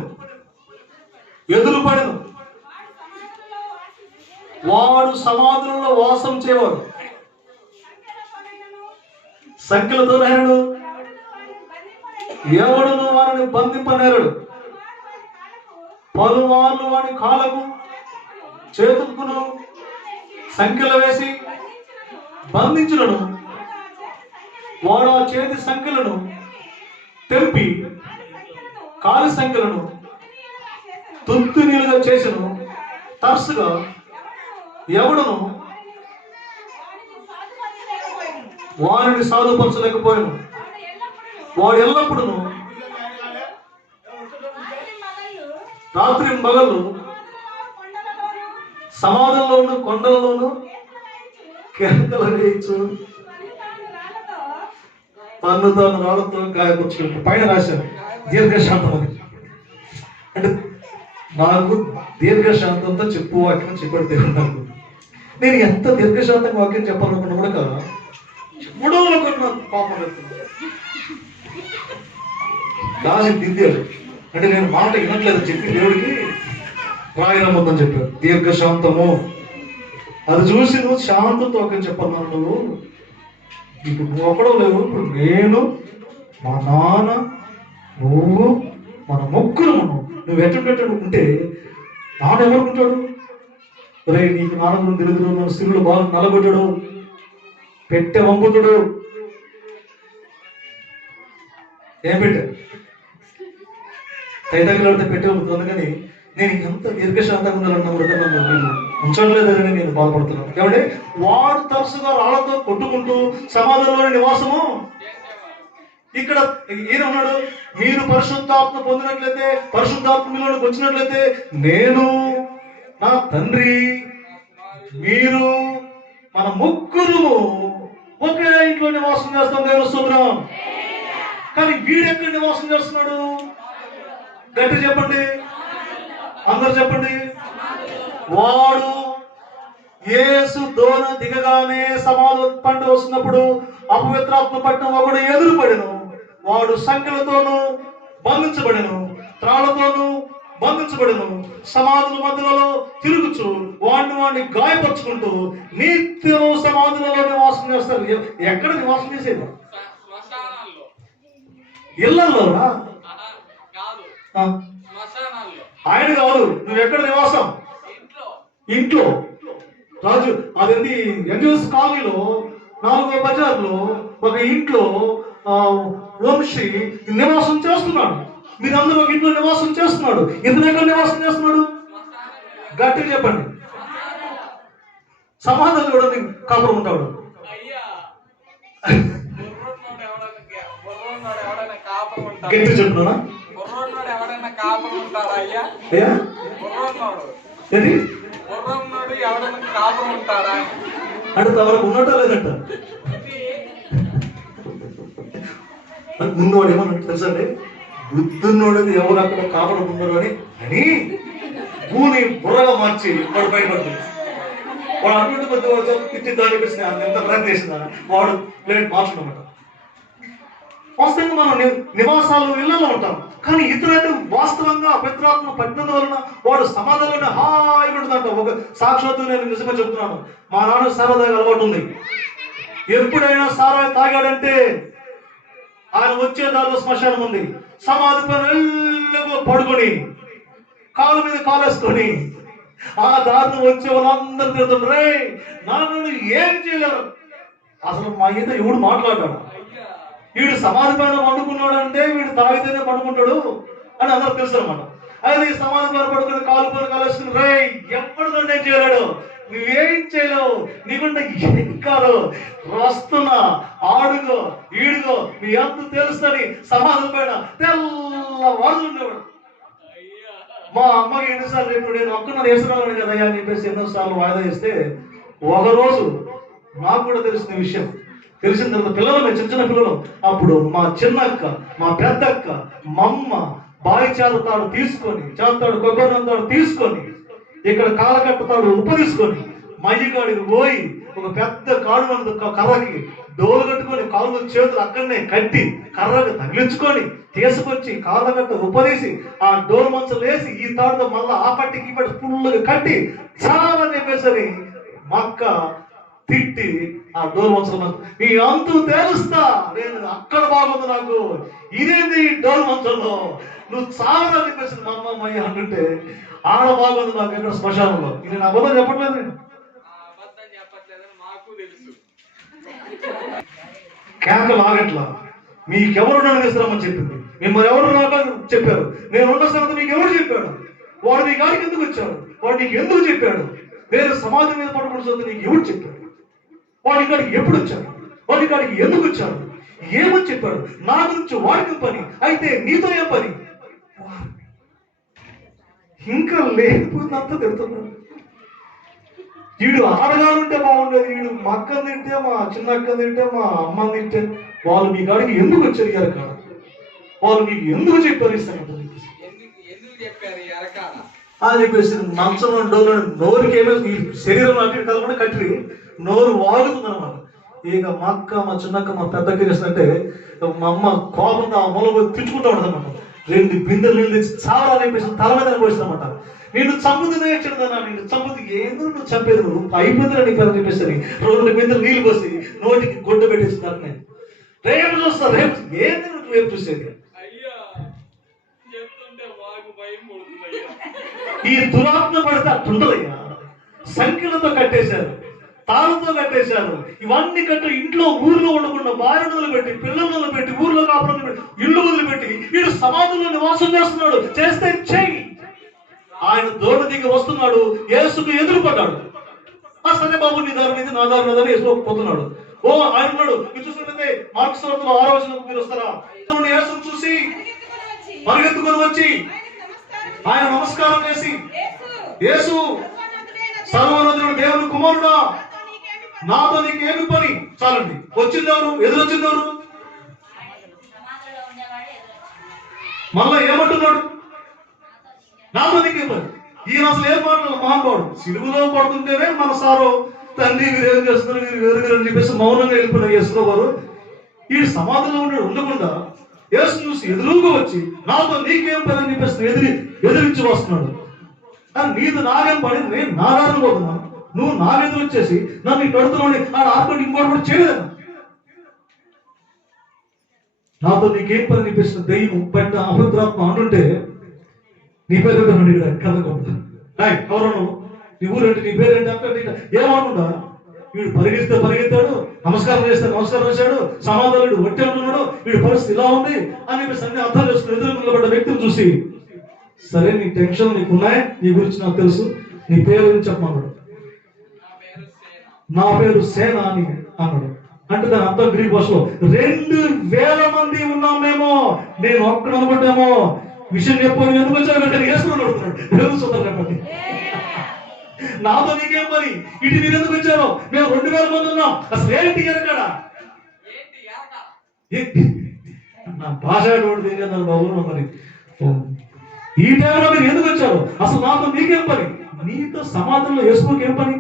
ఎదురుపడెను. వాడు సమాధులలో వాసం చేయవాడు, సంఖ్యలతో నేరడు, ఎవడును వారిని బంధింపనేరడు. పలుమార్లు వాడి కాళ్ళకు చేతుకును సంఖ్యలు వేసి బంధించులను. వాడు ఆ చేతి సంఖ్యలను తెంపి కాలి సంఖ్యలను తుత్తునీలుగా చేసెను. తరచుగా ఎవడును వారిని సాధుపరచలేకపోయాను. వాడు ఎల్లప్పుడూ రాత్రి మగళ్ళు సమాధుల్లోను కొండలలోను కేకలు వేయచ్చు, తను రాళ్లతో గాయపరుచుకుంటూ పైన రాశారు దీర్ఘశాంతం అని. అంటే నాకు దీర్ఘశాంతంతో చెప్పు వాక్యం చెప్పాడు దేవుడు నాకు. నేను ఎంత దీర్ఘశాంతంగా వాక్యం చెప్పాలనుకున్నా కూడా మూడవనుకున్న కోపం వెళ్తున్నాను. దాసి దిద్దాడు. అంటే నేను మాట వినట్లేదు చెప్పి దేవుడికి రాయనమ్మని చెప్పాడు. దీర్ఘశాంతము అది చూసి నువ్వు శాంతంతో వాక్యం చెప్పాలన్నాను. నువ్వు ఇప్పుడు నువ్వు ఒకడో లేవు, ఇప్పుడు నేను, మా నాన్న, నువ్వు, మన ముగ్గురు నువ్వు ఎట్టుండేటట్టు ఉంటే నాన్న ఎవరుకుంటాడు? రే నీకు నాన్న గురించి తెలుగు, మన స్త్రీలు బాగా నలగొట్టాడు, పెట్టె వంపుతుడు. ఏం పెట్టా తైతగిలాడితే పెట్టే వంపుతుంది. అందుకని నేను ఎంత దీర్ఘశాంతంగా ఉండాలన్నా కూడా నన్ను ఉంచట్లేదని నేను బాధపడుతున్నాను. ఏమంటే వాడు తరచుగా రాళ్లతో కొట్టుకుంటూ సమాధుల్లోని నివాసము. ఇక్కడ ఈయన ఉన్నాడు, మీరు పరిశుద్ధాత్మ పొందినట్లయితే, పరిశుద్ధాత్మ మీలోకి వచ్చినట్లయితే నేను, నా తండ్రి, మీరు, మన ముగ్గురు ఒకే ఇంట్లో నివాసం చేస్తాం. దేవుని స్తోత్రం. కానీ వీడెక్కడ నివాసం చేస్తున్నాడు? గట్టి చెప్పండి, అందరు చెప్పండి. వాడు యేసు దోన దిగగానే సమాధి పంట వస్తున్నప్పుడు అపవిత్రాత్మ పట్టిన ఒకడు ఎదురుపడెను. వాడు సంఖ్యలతోనూ బంధించబడెను, త్రాళ్లతోనూ బంధించబడెను. సమాధుల మధ్యలో తిరుగుచు వాడిని గాయపరుచుకుంటూ నిత్యము సమాధులలో నివాసం చేస్తారు. ఎక్కడ నివాసం చేసేది? ఇళ్లలోనా? ఆయన కాదు, నువ్వు ఎక్కడ నివాసం? ఇంట్లో. రాజు అదేంటి ఎన్యూస్ కాలనీలో 4వ బజార్లో ఒక ఇంట్లో వంశీ నివాసం చేస్తున్నాడు. మీరందరూ ఒక ఇంట్లో నివాసం చేస్తున్నాడు. ఇతను ఎక్కడ నివాసం చేస్తున్నాడు? గట్టిగా చెప్పండి. సమాధానం కూడా కాపురం ఉంటాడు. గట్టి చెప్తున్నా అయ్యా ఏంటి అంటే తమకు ఉన్నట్ట లేదంట. ముందు వాడు ఏమన్నా తెలుసండి, బుద్ధున్నోడది ఎవరు అక్కడ కాపడం ఉన్నారు అని భూమి బుర్రగా మార్చి వాడు బయటపడుతుంది. వాడు అన్నింటి మధ్య వాడు పిచ్చి దానిపిస్తున్నా ఎంత ప్రయత్నం చేసిన వాడు ప్లేట్ మార్చుకున్నమాట. వాస్తవంగా మనం నివాసాలు ఇళ్లలో ఉంటాం, కానీ ఇతరులైతే వాస్తవంగా అపవిత్రాత్మ పట్టినందు వలన వాడు సమాధానంలో హాయిగా ఉంటుందంట. ఒక సాక్షాత్తు నేను నిజమే చెప్తున్నాను, మా నాన్న సారా అలవాటు ఉంది. ఎప్పుడైనా సారా తాగాడంటే ఆయన వచ్చే దారిలో శ్మశానం ఉంది, సమాధి పైన పడుకొని కాలు మీద కాలేసుకొని ఆ దారిని వచ్చే వాళ్ళందరూ తిరుగుతుండ్రే, నాన్న ఏం చేయలేరు. అసలు మా ఈత ఎవడు మాట్లాడాడు, వీడు సమాధి పైన పండుకున్నాడు అంటే వీడు తాగితేనే పండుకుంటాడు అని అందరూ తెలుసు అనమాట. అయితే ఈ సమాధి పైన పడుకుని కాలు పైన కాలేసుకుని రే ఎప్పుడు నేను చేయలేడు, నువ్వేం చేయలేవు, నీకుంటే ఏం కాదు, వస్తున్నా ఆడుగో ఈడుగో మీ అంత తెలుస్తుంది. సమాధి పైన తెల్లవాడు ఉండేవాడు. మా అమ్మకి ఎన్నిసార్లు ఇప్పుడు నేను ఒక్కన వేస్తున్నాను కదయ్యా అని చెప్పేసి ఎన్నోసార్లు వాయిదా చేస్తే ఒకరోజు నాకు కూడా తెలిసిన విషయం తెలిసిన తర్వాత పిల్లలు మేము చిన్న చిన్న పిల్లలు అప్పుడు మా చిన్నక్క మా పెద్దక్క మా అమ్మ బావి చేరతాడు తీసుకొని చేస్తాడు కొబ్బరి తీసుకొని ఇక్కడ కాలకట్టతాడు ఉప్పు తీసుకొని మయ్యగాడికి పోయి ఒక పెద్ద కాడు కర్రకి డోలు కట్టుకొని కాళ్ళు చేతులు అక్కడనే కట్టి కర్రకి తగిలించుకొని తీసుకొచ్చి కాళ్ళగట్ట ఉపదేసి ఆ డోలు మంచం వేసి ఈ తాడుతో మళ్ళీ ఆ పట్టికి ఈ పట్టి ఫుల్గా కట్టి చాలా చెప్పేసరి మక్క తిట్టి ఆ డోలు మంచం నీ అంతు తేలుస్తా, నేను అక్కడ బాగుంది నాకు, ఇదేంది డోలు మంచంలో నువ్వు చాలా చెప్పేసి మా అమ్మ అయ్య అంటుంటే ఆడ బాగుంది నాకు ఎక్కడ శ్మశానంలో. ఇది నా అబద్ధం చెప్పట్లేదు, నేను కేకలు ఆగట్లా. మీకెవరు నన్ను తీసుకురామని చెప్పింది, మిమ్మల్ని ఎవరు నాకు చెప్పారు, నేను ఉన్న సంగతి మీకు ఎవరు చెప్పాడు, వాడు నీ గాడికి ఎందుకు వచ్చాడు, వాడు నీకు ఎందుకు చెప్పాడు, నేను సమాజం మీద పడుకుంటుంది నీకు ఎవరు చెప్పాడు, వాడి కాడికి ఎప్పుడు వచ్చాడు, వాడి కాడికి ఎందుకు వచ్చాడు, ఏమని చెప్పాడు, నా గురించి వాడికి పని అయితే నీతో ఏం పని, ఇంకా లేకపోతే తిడుతున్నాడు. వీడు ఆడగానుంటే బాగుండేది, వీడు మా అక్కని తింటే మా చిన్న అక్కని తింటే మా అమ్మని తింటే వాళ్ళు మీ కాడికి ఎందుకు వచ్చారు ఎరకాడ, వాళ్ళు మీకు ఎందుకు చెప్పారు ఇస్తాను అని చెప్పేసి మంచం డోలు నోరుకి ఏమేమి శరీరం అటు కలపకుండా కట్టి నోరు వాగుతుంది అనమాట. ఇక మా అక్క మా చిన్నక్క మా పెద్దక్క చేస్తుంటే మా అమ్మ కోపంతో ఆ మూల తిట్టుకుంటూ ఉంటుంది అనమాట. 2 బిందెలు నీళ్ళు తెచ్చి చాలా చెప్పేసి తల మీద పోసిందన్నమాట. నేను చంపుతున్నా చెడుదన్నా, నేను చంపుతూ ఏందో నువ్వు చంపేది, నువ్వు అయిపోతుందా నీ పేరు చెప్పేసి 2 బిందెలు నీళ్ళు పోసి నోటికి గొడ్డ పెట్టేస్తున్నారు. నేను రేపు చూస్తా, రేపు ఏంది నువ్వు రేపు చూసేది. ఈ దురాత్మ పడితే అట్టుండదయ్యా. సంఖ్యలతో కట్టేశారు, తాళంతో కట్టేశారు, ఇవన్నీ కట్టి ఇంట్లో ఊర్లో ఉండకుండా భార్యను వదిలిపెట్టి పిల్లలను వదిలిపెట్టి ఊర్లో కాపురం పెట్టి ఇల్లు వదిలిపెట్టి వీడు సమాధుల్లో నివాసం చేస్తున్నాడు. చేస్తే చెయ్యి ఆయన దోణ దిగి వస్తున్నాడు, యేసుకు ఎదురుపడ్డాడు. సరే బాబు నీ దారి మీద నా దారి మీదని యేసుకుపోతున్నాడు. ఓ ఆయన ఉన్నాడు. మీరు చూసినట్లయితే మార్క్స్ వార్తలో 6వ వచనం మీరు వస్తారా, యేసును చూసి పరిగెత్తుకొని వచ్చి ఆయన నమస్కారం చేసి, యేసు సర్వోన్నతుడైన దేవుని కుమారుడా, నాతో నీకు ఏమి పని. చాలండి, వచ్చిందెవరు, ఎదురొచ్చిందెవరు, మళ్ళా ఏమంటున్నాడు, నాతో నీకేం పని? ఈయన అసలు ఏం మాట్లాడాలి మహానుభావుడు? సిలువలో పడుతుంటేనే మన సారు తండ్రి మీరు ఏం చేస్తున్నారు, మీరు వేరుగారు అని చెప్పేసి మౌనంగా వెళ్ళిపోయిన యేసువారు ఈ సమాధిలో ఉండకుండా యేసును చూసి ఎదురుగా వచ్చి నాతో నీకేం పని అని చెప్పేసి ఎదిరించి వస్తున్నాడు. నీది నాకేం పని, నేను నా దారిని పోతున్నాను, నువ్వు నా ఎదురు వచ్చేసి నన్ను ఈ కడుతున్నాడు ఆడ ఆడుకుంటే ఇంకోటి కూడా చేయలేదు. నాతో నీకేం పని అనిపిస్తుంది? దెయ్యం పట్ట అపవిత్రాత్మ అంటుంటే నీ పేరు కదకుండా ఎవరు నీ ఊరేంటి, నీ పేరేంటి అంటే ఏమనుకుంటా వీడు పరిగెత్తాడు, నమస్కారం చేశాడు, సమాధానుడు వట్టి ఉంటున్నాడు, వీడి పరిస్థితి ఇలా ఉంది అని చెప్పేసి అన్ని అర్థం చేసుకుని ఎదురు నిలబడ్డ వ్యక్తిని చూసి సరే నీ టెన్షన్ నీకు ఉన్నాయి, నీ గురించి నాకు తెలుసు, నీ పేరు చెప్పమన్నాడు. నా పేరు సేన అని అన్నాడు. అంటే దాని అర్థం గ్రీక్ భాషలో 2000 మంది ఉన్నామేమో, నేను ఒక్కడ అనుకుంటామో విషయం చెప్పని ఎందుకు వచ్చాను వేసుకున్నాడు. నాతో నీకేం పని, ఇటు మీరు ఎందుకు వచ్చారో, మేము 2000 మంది ఉన్నాం, అసలు ఏంటి ఎరకడా నా భాష బాబు మరి ఈ టైంలో మీరు ఎందుకు వచ్చారు, అసలు నాతో నీకేం పని, నీతో సమాధంలో వేసుకోకి ఏం పని,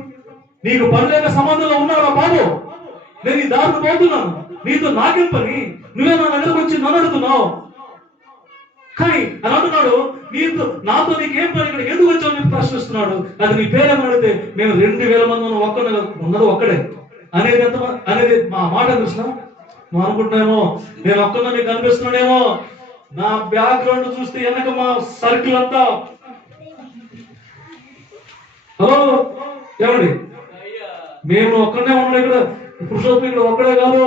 నీకు పని లేక సమాధంలో ఉన్నారా బాబు, నేను ఈ దారిని పోతున్నాను, నీతో నాకేం పని, నువ్వే నా దగ్గరకు వచ్చి నన్ను అడుగుతున్నావు కానీ అని అంటున్నాడు. నాతో నీకేం పని, ఇక్కడ ఎందుకు వచ్చావు అని ప్రశ్నిస్తున్నాడు. అది నీ పేరేమని అడిగితే మేము 2000 మంది ఉన్నది ఒక్కడే అనేది మా మాట చూసినా నువ్వు అనుకుంటున్నామో నేను ఒక్కదో నీకు కనిపిస్తున్నాడేమో. నా బ్యాక్గ్రౌండ్ చూస్తే వెనక మా సర్కిల్ అంతా హలో ఏమండి మేము ఒక్కడే ఉన్నాం ఇక్కడ, పురుషోత్తం ఇక్కడ ఒక్కడే కాదు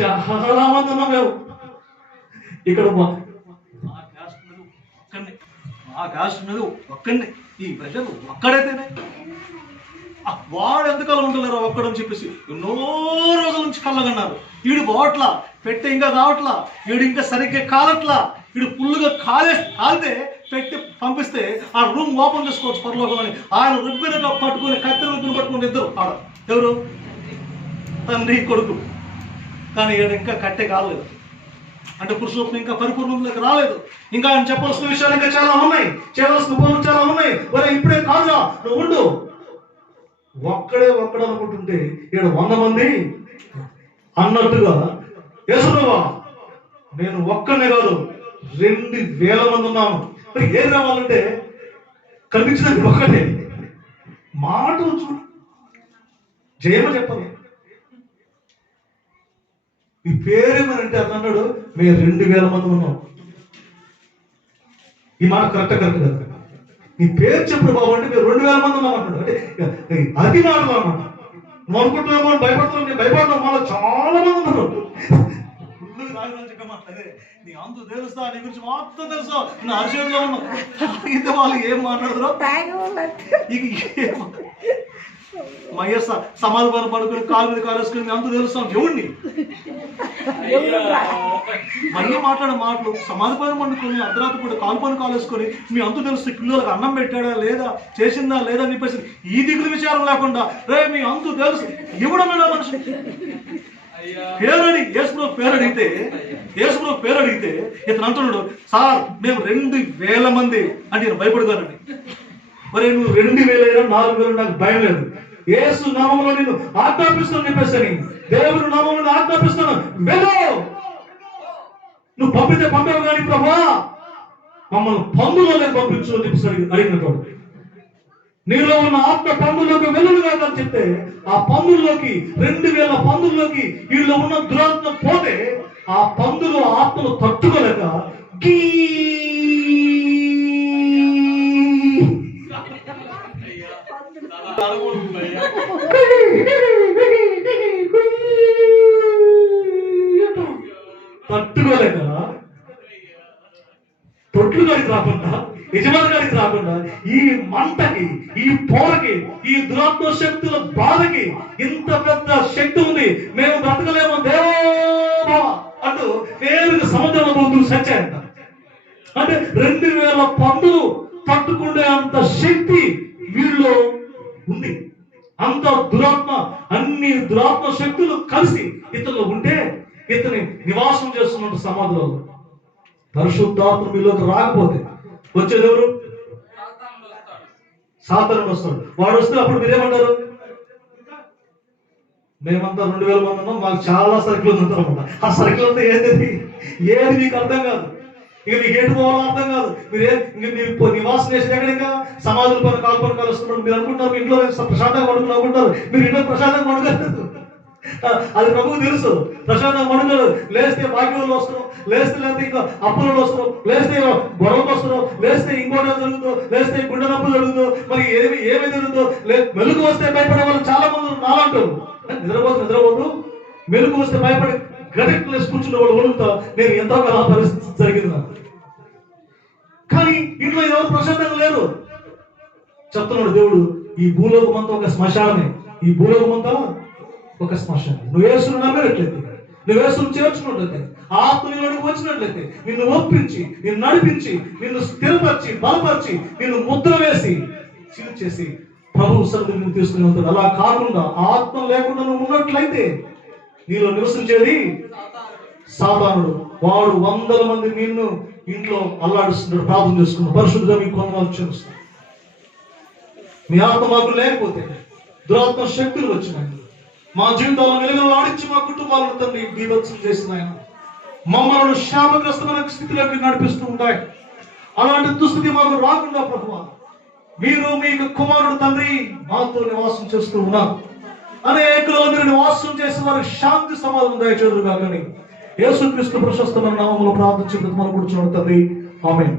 చాలా మంది ఉన్నాం మేము ఇక్కడ. ఆ క్యాస్ట్ మీద ఒక్కడిని ఈ ప్రజలు ఒక్కడైతేనే వాడు ఎంతకాలం ఉండలేరు ఒక్కడని చెప్పేసి ఎన్నో రోజుల నుంచి కళ్ళగన్నారు. వీడు పోవట్లా, పెట్టే ఇంకా కావట్లా, వీడు ఇంకా సరిగ్గా కాలట్లా, వీడు ఫుల్గా కాలితే పెట్టి పంపిస్తే ఆ రూమ్ ఓపెన్ చేసుకోవచ్చు పరలోకం అని ఆయన రుబ్బిన పట్టుకొని కత్తెర రుబ్బిన పట్టుకొని ఇద్దరు ఆడ ఎవరు తండ్రి కొడుకు. కానీ వీడు ఇంకా కట్టే కాలేదు, అంటే పురుషోత్తం ఇంకా పరిపూర్ణంలోకి రాలేదు. ఇంకా ఆయన చెప్పాల్సిన విషయాలు ఇంకా చాలా ఉన్నాయి, చేయాల్సిన పనులు చాలా ఉన్నాయి. మరి ఇప్పుడే కాదుగా నువ్వు ఉండు. ఒక్కడే అనుకుంటుంటే ఇక్కడ 100 మంది అన్నట్టుగా యేసుప్రభువా నేను ఒక్కనే కాదు 2000 మంది ఉన్నాను. మరి ఏది రావాలంటే కనిపించినది ఒక్కటే మాట చూడు, జయమ చెప్పాలి. ఈ పేరేమనంటే అన్నాడు మేము 2000 మంది ఉన్నాం. ఈ మాట కరెక్ట్ కదా? నీ పేరు చెప్పు బాబు అంటే మేము 2000 మంది ఉన్నాం అంటాడు. అంటే అది మాటలు అన్నమాట. నువ్వు అనుకుంటున్నామో భయపడుతున్నావు, నేను భయపడుతున్నావు, మళ్ళీ చాలా మంది ఉన్నారు. నీ అంతు తెలుస్తా, నీ గురించి మొత్తం తెలుసా, నా అర్జున్లో ఉన్నావు. అయితే వాళ్ళు ఏం మాట్లాడుతున్నావు మయ్యస్స సమాధాన పడుకుని కాలు మీద కాలు వేసుకుని అంత తెలుస్తాం ఎవడిని మయ్య మాట్లాడే మాటలు సమాధిపైన పండుకొని అర్ధరాత్రి కూడా కాలు పని కాలు వేసుకొని మీ అంత తెలుస్తే పిల్లలకు అన్నం పెట్టాడా లేదా చేసిందా లేదా అని చెప్పేసి ఈ దిగులు విచారం లేకుండా రే మీ అంతు తెలుసు ఇవ్వడమేనా మనిషి పేరడి యేసుప్రభు పేరు అడిగితే ఇతను అంటున్నాడు సార్ మేము 2000 మంది అంటే నేను భయపడతానండి. మరి నువ్వు 2000 అయినా 4000 నాకు భయం లేదు. యేసు నామములో నేను ఆజ్ఞాపిస్తాను చెప్పేసి దేవుని నామములో ఆజ్ఞాపిస్తాను వెళ్ళు. నువ్వు పంపావు కానీ ప్రభువా మమ్మల్ని పందులోనే పంపించు అని చెప్పేసి అడిగినట్టు నీలో ఉన్న ఆత్మ పందుల్లోకి వెళ్ళు కాదని చెప్తే ఆ పందుల్లోకి 2000 పందుల్లోకి వీళ్ళు ఉన్న దురాత్మ పోతే ఆ పందులు ఆత్మను తట్టుకోలేక తట్టుకోలేక తొట్లు గారికి రాకుండా యజమాని గారికి రాకుండా ఈ మంటకి ఈ పోరకి ఈ దురాత్మ శక్తుల బాధకి ఇంత పెద్ద శక్తి ఉంది మేము బ్రతకలేము దేవా అంటూ నేరుగా సముద్రంలో ముందు సచ్చాయంట. అంటే 2000 పందులు తట్టుకునే అంత శక్తి వీళ్ళలో ఉంది. అంత దురాత్మ అన్ని దురాత్మ శక్తులు కలిసి ఇతరులు ఉంటే ఇతని నివాసం చేస్తున్నట్టు సమాధిలో పరిశుద్ధాత్మ మీలోకి రాకపోతే వచ్చేది ఎవరు? సాతానుడు వస్తాడు. వాడు వస్తే అప్పుడు మీరేమంటారు? మేమంతా 2000 మంది ఉన్నాం, మాకు చాలా సర్కిల్ ఉంది అంటారన్నమాట. ఆ సర్కిల్ అంతా ఏది మీకు అర్థం కాదు. ఇక మీకు ఏటు పోవాలో అర్థం కాదు. మీరు నివాసం చేసిన ఎక్కడ ఇంకా సమాధుల పని కాల్పనకాలు వస్తున్నారు. మీరు అనుకుంటున్నారు మీ ఇంట్లో ప్రశాంతంగా పడుకుని అనుకుంటారు. మీరు ఇంట్లో ప్రశాంతంగా పడుకోలేదు. అది ప్రభుకు తెలుసు. ప్రశాంతంగా పడుకోలేదు. లేస్తే భాగ్యంలో వస్తారు, లేస్తే ఇంకా అప్పులలో వస్తారు, లేస్తే గొడవకు వస్తారు, లేస్తే ఇంకోటి జరుగుతుందో, లేస్తే గుండె నొప్పులు జరుగుతుందో, మరి ఏమి జరుగుతుందో, మెలుగు వస్తే భయపడే వాళ్ళు చాలా మంది నాలంటారు. నిద్రపోతూ మెలుగు వస్తే భయపడి గడికి లేసి కూర్చున్న వాళ్ళు వణుకుతా. నేను ఎంతో కాలం పరిస్థితి జరిగింది నాకు. కానీ ఇంట్లో ఎవరు ప్రశాంతంగా లేరు. చెప్తున్నాడు దేవుడు, ఈ భూలోకం అంతా ఒక శ్మశానమే. ఈ భూలోకం అంతా ఒక శ్మశానం. నువ్వు యేసును నమ్మినట్లయితే, నువ్వు యేసును చేర్చుకున్నట్లయితే, ఆత్మలోనికి వచ్చినట్లయితే, నిన్ను ఒప్పించి, నిన్ను నడిపించి, నిన్ను స్థిరపరిచి, బలపరిచి, నిన్ను ముద్ర వేసి సీలు చేసి ప్రభు సన్నిధిని తీసుకుని ఉంటాడు. అలా కాకుండా ఆత్మ లేకుండా నువ్వు ఉన్నట్లయితే నీలో నివసించేది సాతానుడు. వాడు 100 మంది నిన్ను ఇంట్లో అల్లాడిస్తున్నాడు. ప్రార్థన చేసుకున్నాడు, పరిశుద్ధంగా మీకు కొందరు చేస్తున్నాడు. మీ ఆత్మ మాకు లేకపోతే దురాత్మ శక్తులు వచ్చినాయి. మా జీవితాలను వెలుగులు ఆడించి మా కుటుంబాలను తండ్రి బీభత్సం చేసిన ఆయన మమ్మల్ని శాపగ్రస్తమైన స్థితిలోకి నడిపిస్తూ ఉంటాయి. అలాంటి దుస్థితి మాకు రాకుండా ప్రభువా, మీరు మీ కుమారుడు తండ్రి మాతో నివాసం చేస్తూ ఉన్నారు. అనేకులలో మీరు నివాసం చేసిన వారికి శాంతి సమాధానం దయచేదురుగా. కానీ యేసుక్రీస్తు ప్రశస్తమైన నామములో ప్రార్థించి బ్రతిమాలు కూర్చున్నాడు తండ్రి. ఆమేన్.